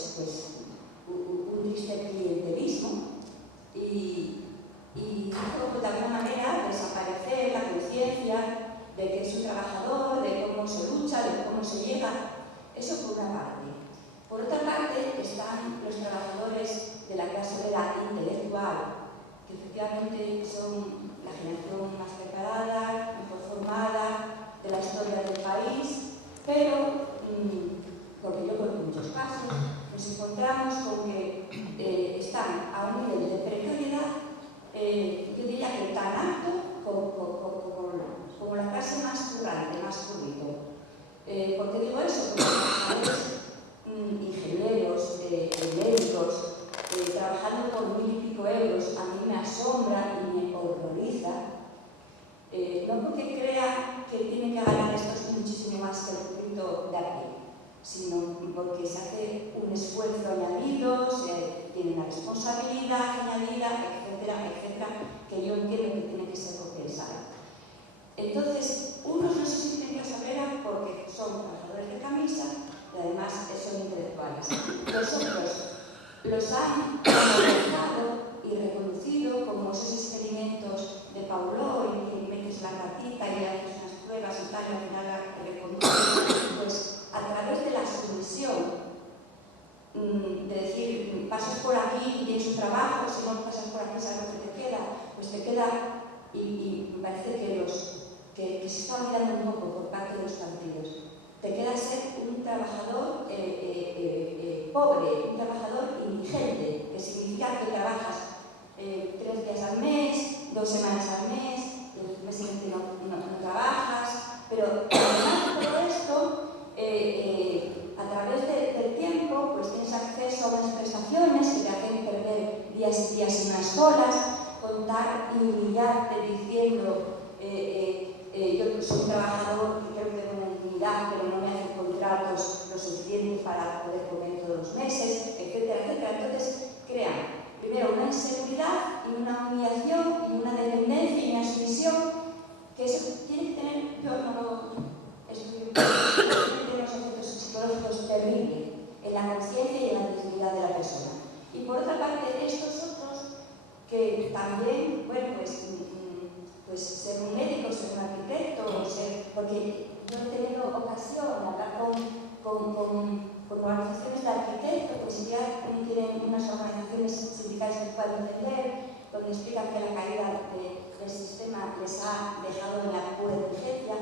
un triste clientelismo y hizo de alguna manera desaparecer la conciencia de que es un trabajador, de cómo se lucha, de cómo se llega. Eso por una parte. Por otra parte están los trabajadores de la clase obrera intelectual, que efectivamente son la generación más preparada, mejor formada de la historia del país, pero, porque yo conozco muchos casos, nos encontramos con que están a un nivel de precariedad, yo diría que tan alto como la clase más currante, más currito. ¿Por qué digo eso? Porque los trabajadores ingenieros, médicos, trabajando por 1.000 y pico euros, a mí me asombra y me horroriza. No porque crea que tiene que ganar estos muchísimo más que el currito de aquí, sino porque se hace un esfuerzo añadido, se tiene una responsabilidad añadida, etcétera, etcétera, que yo entiendo que tiene que ser compensada. Entonces, unos no se sienten clase obrera porque son trabajadores de camisa y además son intelectuales. Los otros los han analizado y reconocido como esos experimentos de Paulo en que metes la ratita y haces unas pruebas y tal, y al final la reconoces, pues a través de la sumisión, de decir, pasas por aquí y tienes un trabajo, si no pasas por aquí sabes lo que te queda, pues te queda, y me parece que se está olvidando un poco por parte de los partidos. Te queda ser un trabajador pobre, un trabajador indigente, que significa que trabajas 3 días al mes, 2 semanas al mes, el mes siguiente no trabajas, pero además de todo esto, a través del tiempo, pues tienes acceso a unas prestaciones que te hacen perder días y días en unas horas, contar y humillarte diciendo yo soy un trabajador que creo que tengo una dignidad, pero no me hacen contratos lo suficiente para poder comer todos los meses, etcétera, etcétera. Entonces crean primero una inseguridad y una humillación y una dependencia y una sumisión que eso tiene que tener, yo no lo estudio, tiene unos efectos psicológicos terribles en la conciencia y en la dignidad de la persona. Y por otra parte, estos otros que también, bueno, pues ser un médico, ser un arquitecto, porque yo he tenido ocasión de hablar con organizaciones de arquitectos, pues ya tienen unas organizaciones sindicales que pueden entender, donde explican que la caída del sistema les ha dejado en la pura indigencia,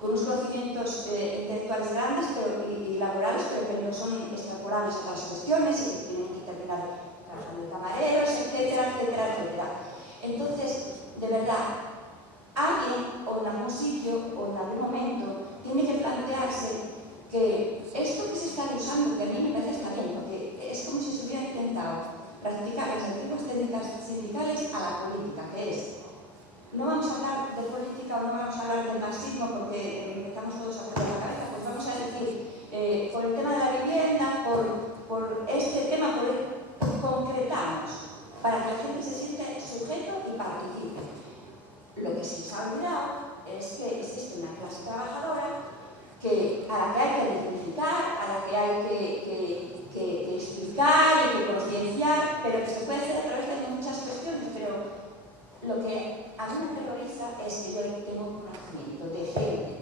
con unos conocimientos intelectuales grandes y laborales, pero que no son extrapolables a las cuestiones y tienen que terminar trabajando de camareros, etcétera, etcétera, etcétera. Entonces, de verdad, alguien o en algún sitio o en algún momento tiene que plantearse que esto que se está usando, que a mí me parece está bien, porque es como si se hubiera intentado practicar las antiguas técnicas sindicales a la política, que es, no vamos a hablar de política o no vamos a hablar del marxismo porque hay que explicar y que concienciar, pero que se puede hacer a través de muchas cuestiones. Pero lo que a mí me terroriza es que yo tengo un conocimiento de gente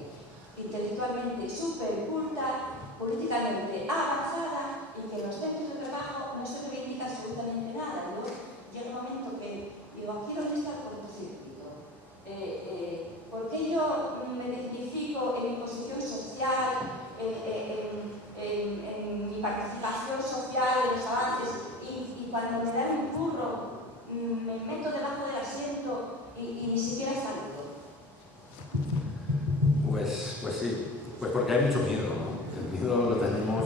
intelectualmente súper culta, políticamente avanzada y que en los centros de trabajo no se reivindica absolutamente nada. Yo llega un momento que digo, aquí dónde está el cortocircuito. ¿Por qué yo me identifico en mi posición social, en mi participación social, en los avances, y cuando me dan un curro me meto debajo del asiento y ni siquiera saludo? Pues sí, pues porque hay mucho miedo, ¿no? El miedo lo tenemos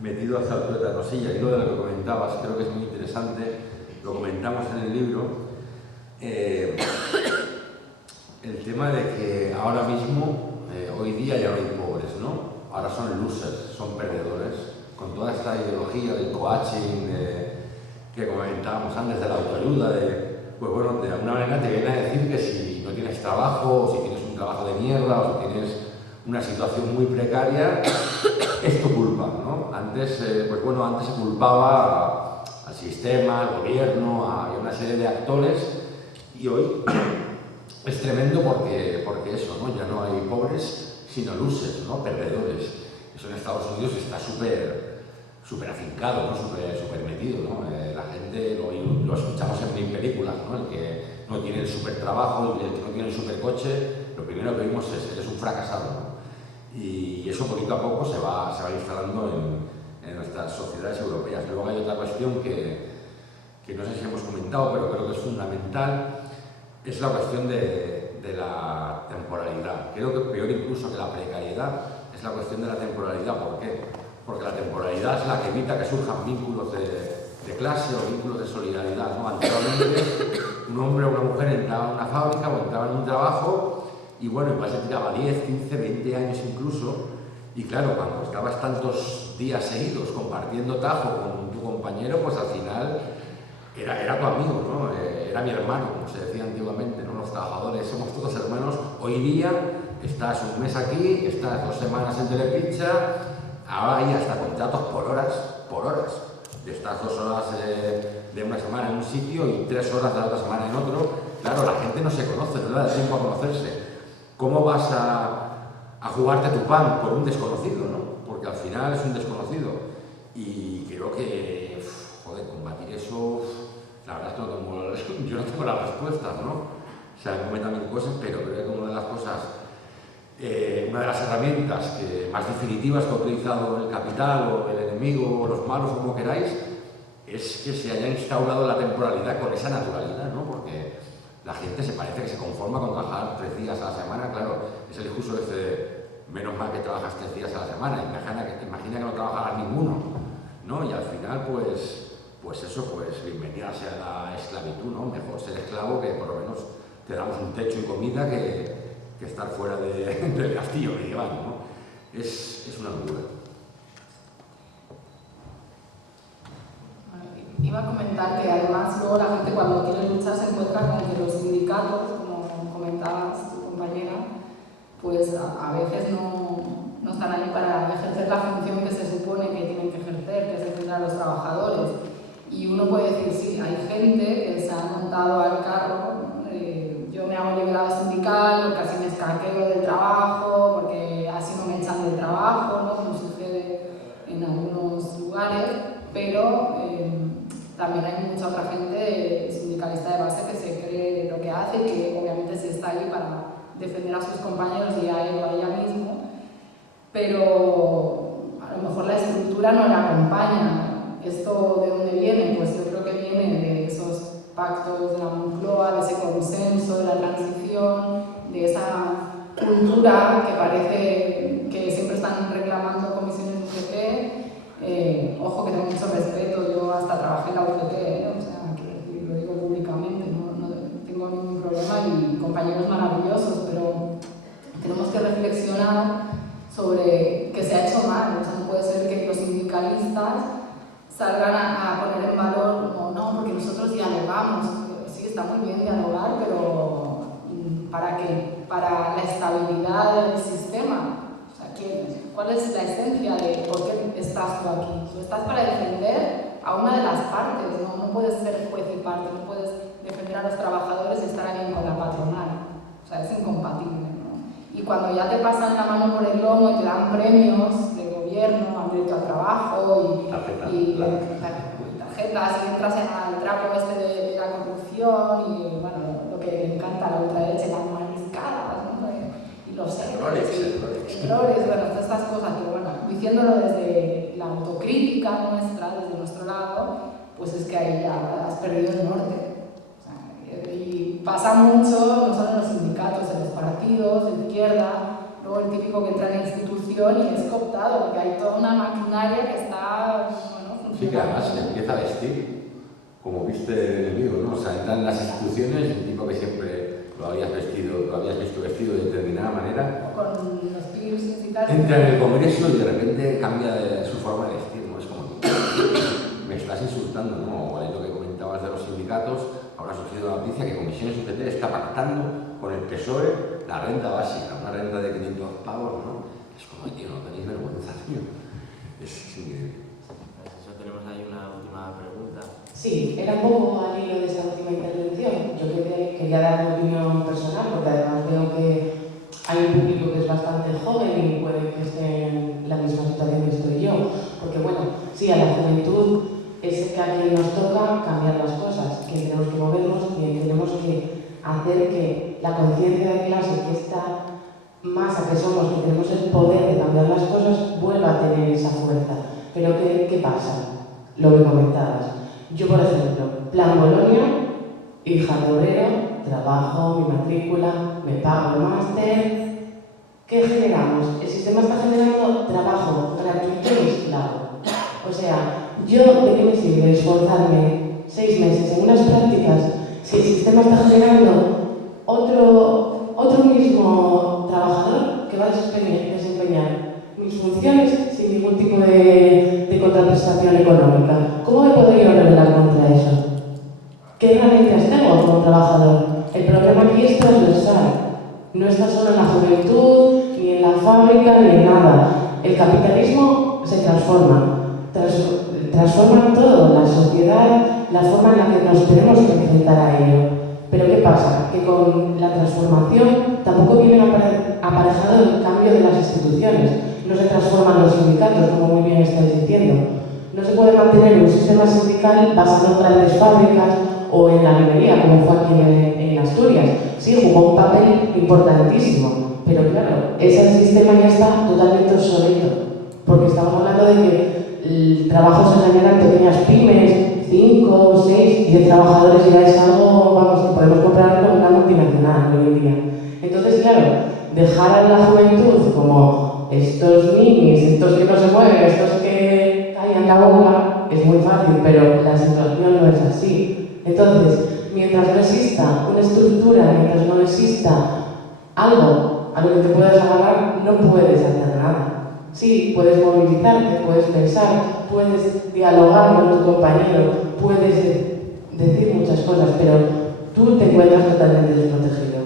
metido hasta el tuétano-silla. Y lo de lo que comentabas creo que es muy interesante, lo comentamos en el libro, el tema de que ahora mismo, hoy día ya no hay pobres, ¿no? Ahora son losers, son perdedores, con toda esta ideología del coaching, que comentábamos antes, de la autoayuda, pues bueno, de alguna manera te viene a decir que si no tienes trabajo, o si tienes un trabajo de mierda, o si tienes una situación muy precaria, es tu culpa, ¿no? Antes, pues bueno, antes se culpaba al sistema, al gobierno, a una serie de actores, y hoy es tremendo porque eso, ¿no? Ya no hay pobres, sino losers, ¿no? Perdedores. Eso en Estados Unidos está súper afincado, ¿no? Súper metido, ¿no? La gente, lo escuchamos en mil películas, ¿no? El que no tiene el súper trabajo, el que no tiene el súper coche, lo primero que vimos es eres un fracasado, ¿no? Y eso poquito a poco se va instalando en nuestras sociedades europeas. Luego hay otra cuestión que no sé si hemos comentado, pero creo que es fundamental, es la cuestión de la temporalidad. Creo que peor incluso que la precariedad es la cuestión de la temporalidad. ¿Por qué? Porque la temporalidad es la que evita que surjan vínculos de clase o vínculos de solidaridad, ¿no? Anteriormente, un hombre o una mujer entraba en una fábrica o entraba en un trabajo y bueno, igual se tiraba 10, 15, 20 años incluso, y claro, cuando estabas tantos días seguidos compartiendo tajo con tu compañero, pues al final era tu amigo, ¿no? Era mi hermano, como se decía antiguamente, ¿no? Los trabajadores somos todos hermanos. Hoy día estás un mes aquí, estás 2 semanas en Telepizza, ahora hay hasta contratos por horas. Estás 2 horas de una semana en un sitio y 3 horas de la otra semana en otro. Claro, la gente no se conoce, no da tiempo a conocerse. ¿Cómo vas a jugarte tu pan por un desconocido, ¿no? Porque al final es un desconocido. Y creo que, joder, combatir eso, la verdad es que yo no tengo las respuestas, ¿no? O sea, comentan mil cosas, pero creo que una de las cosas, una de las herramientas más definitivas que ha utilizado el capital o el enemigo o los malos, como queráis, es que se haya instaurado la temporalidad con esa naturalidad, ¿no? Porque la gente se parece que se conforma con trabajar 3 días a la semana. Claro, es el discurso de menos mal que trabajas 3 días a la semana, imagina que no trabajarás ninguno, ¿no? Y al final, pues eso, bienvenida sea la esclavitud, ¿no? Mejor ser esclavo, que por lo menos te damos un techo y comida, que estar fuera del castillo medieval, ¿no? Es una locura. Iba a comentar que además luego la gente cuando quiere luchar se encuentra con que los sindicatos, como comentabas tu compañera, pues a veces no están ahí para ejercer la función que se supone que tienen que ejercer, que es defender a los trabajadores. Y uno puede decir, sí, hay gente que se ha montado al carro, ¿no? Yo me hago liberado sindical porque así me escaqueo del trabajo, porque así no me echan del trabajo, ¿no? Como sucede en algunos lugares, pero también hay mucha otra gente sindicalista de base que se cree lo que hace y que obviamente se está ahí para defender a sus compañeros y a él o a ella mismo, pero a lo mejor la estructura no le acompaña. ¿Esto de dónde viene? Pues yo creo que viene de esos pactos de la Moncloa, de ese consenso, de la transición, de esa cultura que parece que siempre están reclamando comisiones de UGT. Ojo, que tengo mucho respeto, yo hasta trabajé en la UGT, o sea, quiero decir, lo digo públicamente, no tengo ningún problema y compañeros maravillosos, pero tenemos que reflexionar sobre que se ha hecho mal. O sea, no puede ser que los sindicalistas salgan a poner en valor, no, porque nosotros dialogamos. Sí, está muy bien dialogar, pero ¿para qué? Para la estabilidad del sistema. O sea, ¿cuál es la esencia de por qué estás tú aquí? Tú estás para defender a una de las partes, ¿no? No puedes ser juez y parte, no puedes defender a los trabajadores y estar alguien con la patronal. O sea, es incompatible, ¿no? Y cuando ya te pasan la mano por el lomo y te dan premios de gobierno, al mérito al trabajo y tarjetas, y entras al trapo este de la corrupción y, bueno, lo que le encanta a la ultraderecha, las mariscadas, ¿no? Y los errores, bueno, todas estas cosas que, bueno, diciéndolo desde la autocrítica nuestra, desde nuestro lado, pues es que ahí ya has perdido el norte. O sea, y pasa mucho, no solo en los sindicatos, en los partidos de izquierda, luego el típico que entra en la institución y es cooptado, porque hay toda una maquinaria que está, bueno, funcionando. Sí, que además se empieza a vestir como viste el enemigo, ¿no? O sea, entran en las instituciones, un tipo que siempre lo habías visto vestido de determinada manera. Con los piercings y tal. Entra en el Congreso y de repente cambia su forma de vestir, ¿no? Es como, me estás insultando, ¿no? O lo que comentabas de los sindicatos, ahora ha surgido la noticia que Comisiones UGT está pactando con el PSOE la renta básica, una renta de 500 pavos, ¿no? Es como, tío, no tenéis vergüenza, tío. Es increíble. Eso tenemos ahí una última pregunta. Sí, era un poco al hilo de esta última intervención. Yo quería dar mi opinión personal, porque además veo que hay un público que es bastante joven y puede que esté en la misma situación que estoy yo. Porque bueno, sí, a la juventud es que a quien nos toca cambiar las cosas, que tenemos que movernos y tenemos que hacer que la conciencia de clase, que esta masa que somos, que tenemos el poder de cambiar las cosas, vuelva a tener esa fuerza. Pero ¿qué pasa? Lo que comentabas. Yo, por ejemplo, Plan Bolonia, hija de obrero, trabajo, mi matrícula, me pago el máster. ¿Qué generamos? El sistema está generando trabajo gratuito y esclavo. O sea, ¿yo de qué me sirve esforzarme 6 meses en unas prácticas si el sistema está generando otro mismo trabajador que va a desempeñar mis funciones sin ningún tipo de contraprestación económica? ¿Cómo me puedo yo rebelar contra eso? ¿Qué herramientas tengo como trabajador? El problema aquí es transversal. No está solo en la juventud, ni en la fábrica, ni en nada. El capitalismo se transforma. Transforma todo, la sociedad, la forma en la que nos tenemos que enfrentar a ello. Pero ¿qué pasa? Que con la transformación tampoco viene aparejado el cambio de las instituciones. No se transforman los sindicatos, como muy bien estáis diciendo. No se puede mantener un sistema sindical basado en grandes fábricas o en la minería, como fue aquí en Asturias. Sí, jugó un papel importantísimo, pero claro, ese sistema ya está totalmente obsoleto, porque estamos hablando de que el trabajo se genera en pequeñas pymes, 5, 6, 10 trabajadores, y ya es algo, vamos, que podemos comprar con una multinacional hoy en día. Entonces, claro, dejar a la juventud como estos niños, estos que no se mueven, estos que callan la boca, es muy fácil, pero la situación no es así. Entonces, mientras no exista una estructura, mientras no exista algo a lo que te puedas agarrar, no puedes hacer nada. Sí, puedes movilizarte, puedes pensar, puedes dialogar con tu compañero, puedes decir muchas cosas, pero tú te encuentras totalmente desprotegido.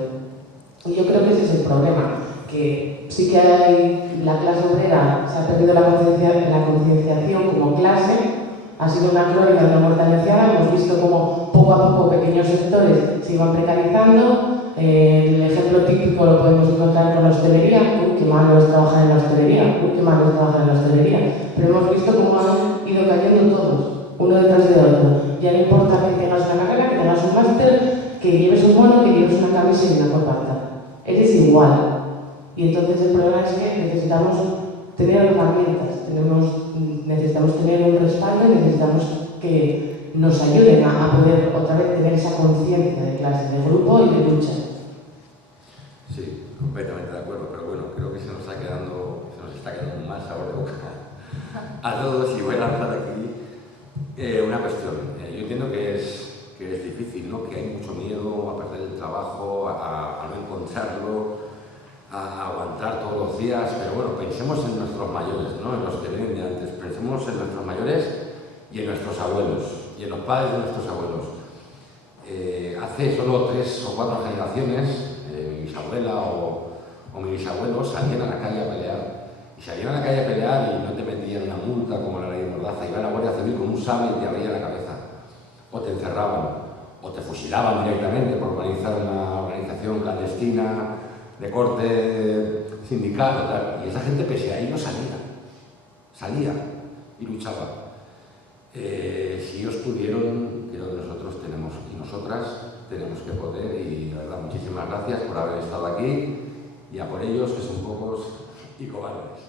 Y yo creo que ese es el problema, que sí que hay la clase obrera, se ha perdido la concienciación como clase, ha sido una crónica de una muerte anunciada, hemos visto como poco a poco pequeños sectores se iban precarizando. El ejemplo típico lo podemos encontrar con la hostelería. Uy, qué malo es trabajar en la hostelería, uy, qué malo es trabajar en la hostelería. Pero hemos visto cómo han ido cayendo todos, uno detrás de otro. Ya no importa que tengas una carrera, que tengas un máster, que lleves un mono, que lleves una camisa y una corbata. Eres igual. Y entonces el problema es que necesitamos tener herramientas, necesitamos tener un respaldo y necesitamos que nos ayuden a poder otra vez tener esa conciencia de clase, de grupo y de lucha. Sí, completamente de acuerdo, pero bueno, creo que se nos está quedando un mal sabor de boca a todos, y voy a lanzar aquí una cuestión. Yo entiendo que es difícil, ¿no? Que hay mucho miedo a perder el trabajo, a no encontrarlo, a aguantar todos los días, pero bueno, pensemos en nuestros mayores, ¿no? En los que vienen de antes, pensemos en nuestros mayores y en nuestros abuelos, y en los padres de nuestros abuelos. Hace solo 3 o 4 generaciones, mi bisabuela o mi bisabuelo salían a la calle a pelear Y salían a la calle a pelear y no te metían una multa como la ley de Mordaza, iban a la Guardia Civil con un sable y te abrían la cabeza. O te encerraban, o te fusilaban directamente por organizar una organización clandestina de corte sindical o tal. Y esa gente, pese a ello, salía y luchaba. Si ellos pudieron, creo que nosotros tenemos, y nosotras tenemos que poder, y la verdad, muchísimas gracias por haber estado aquí, y a por ellos, que son pocos y cobardes.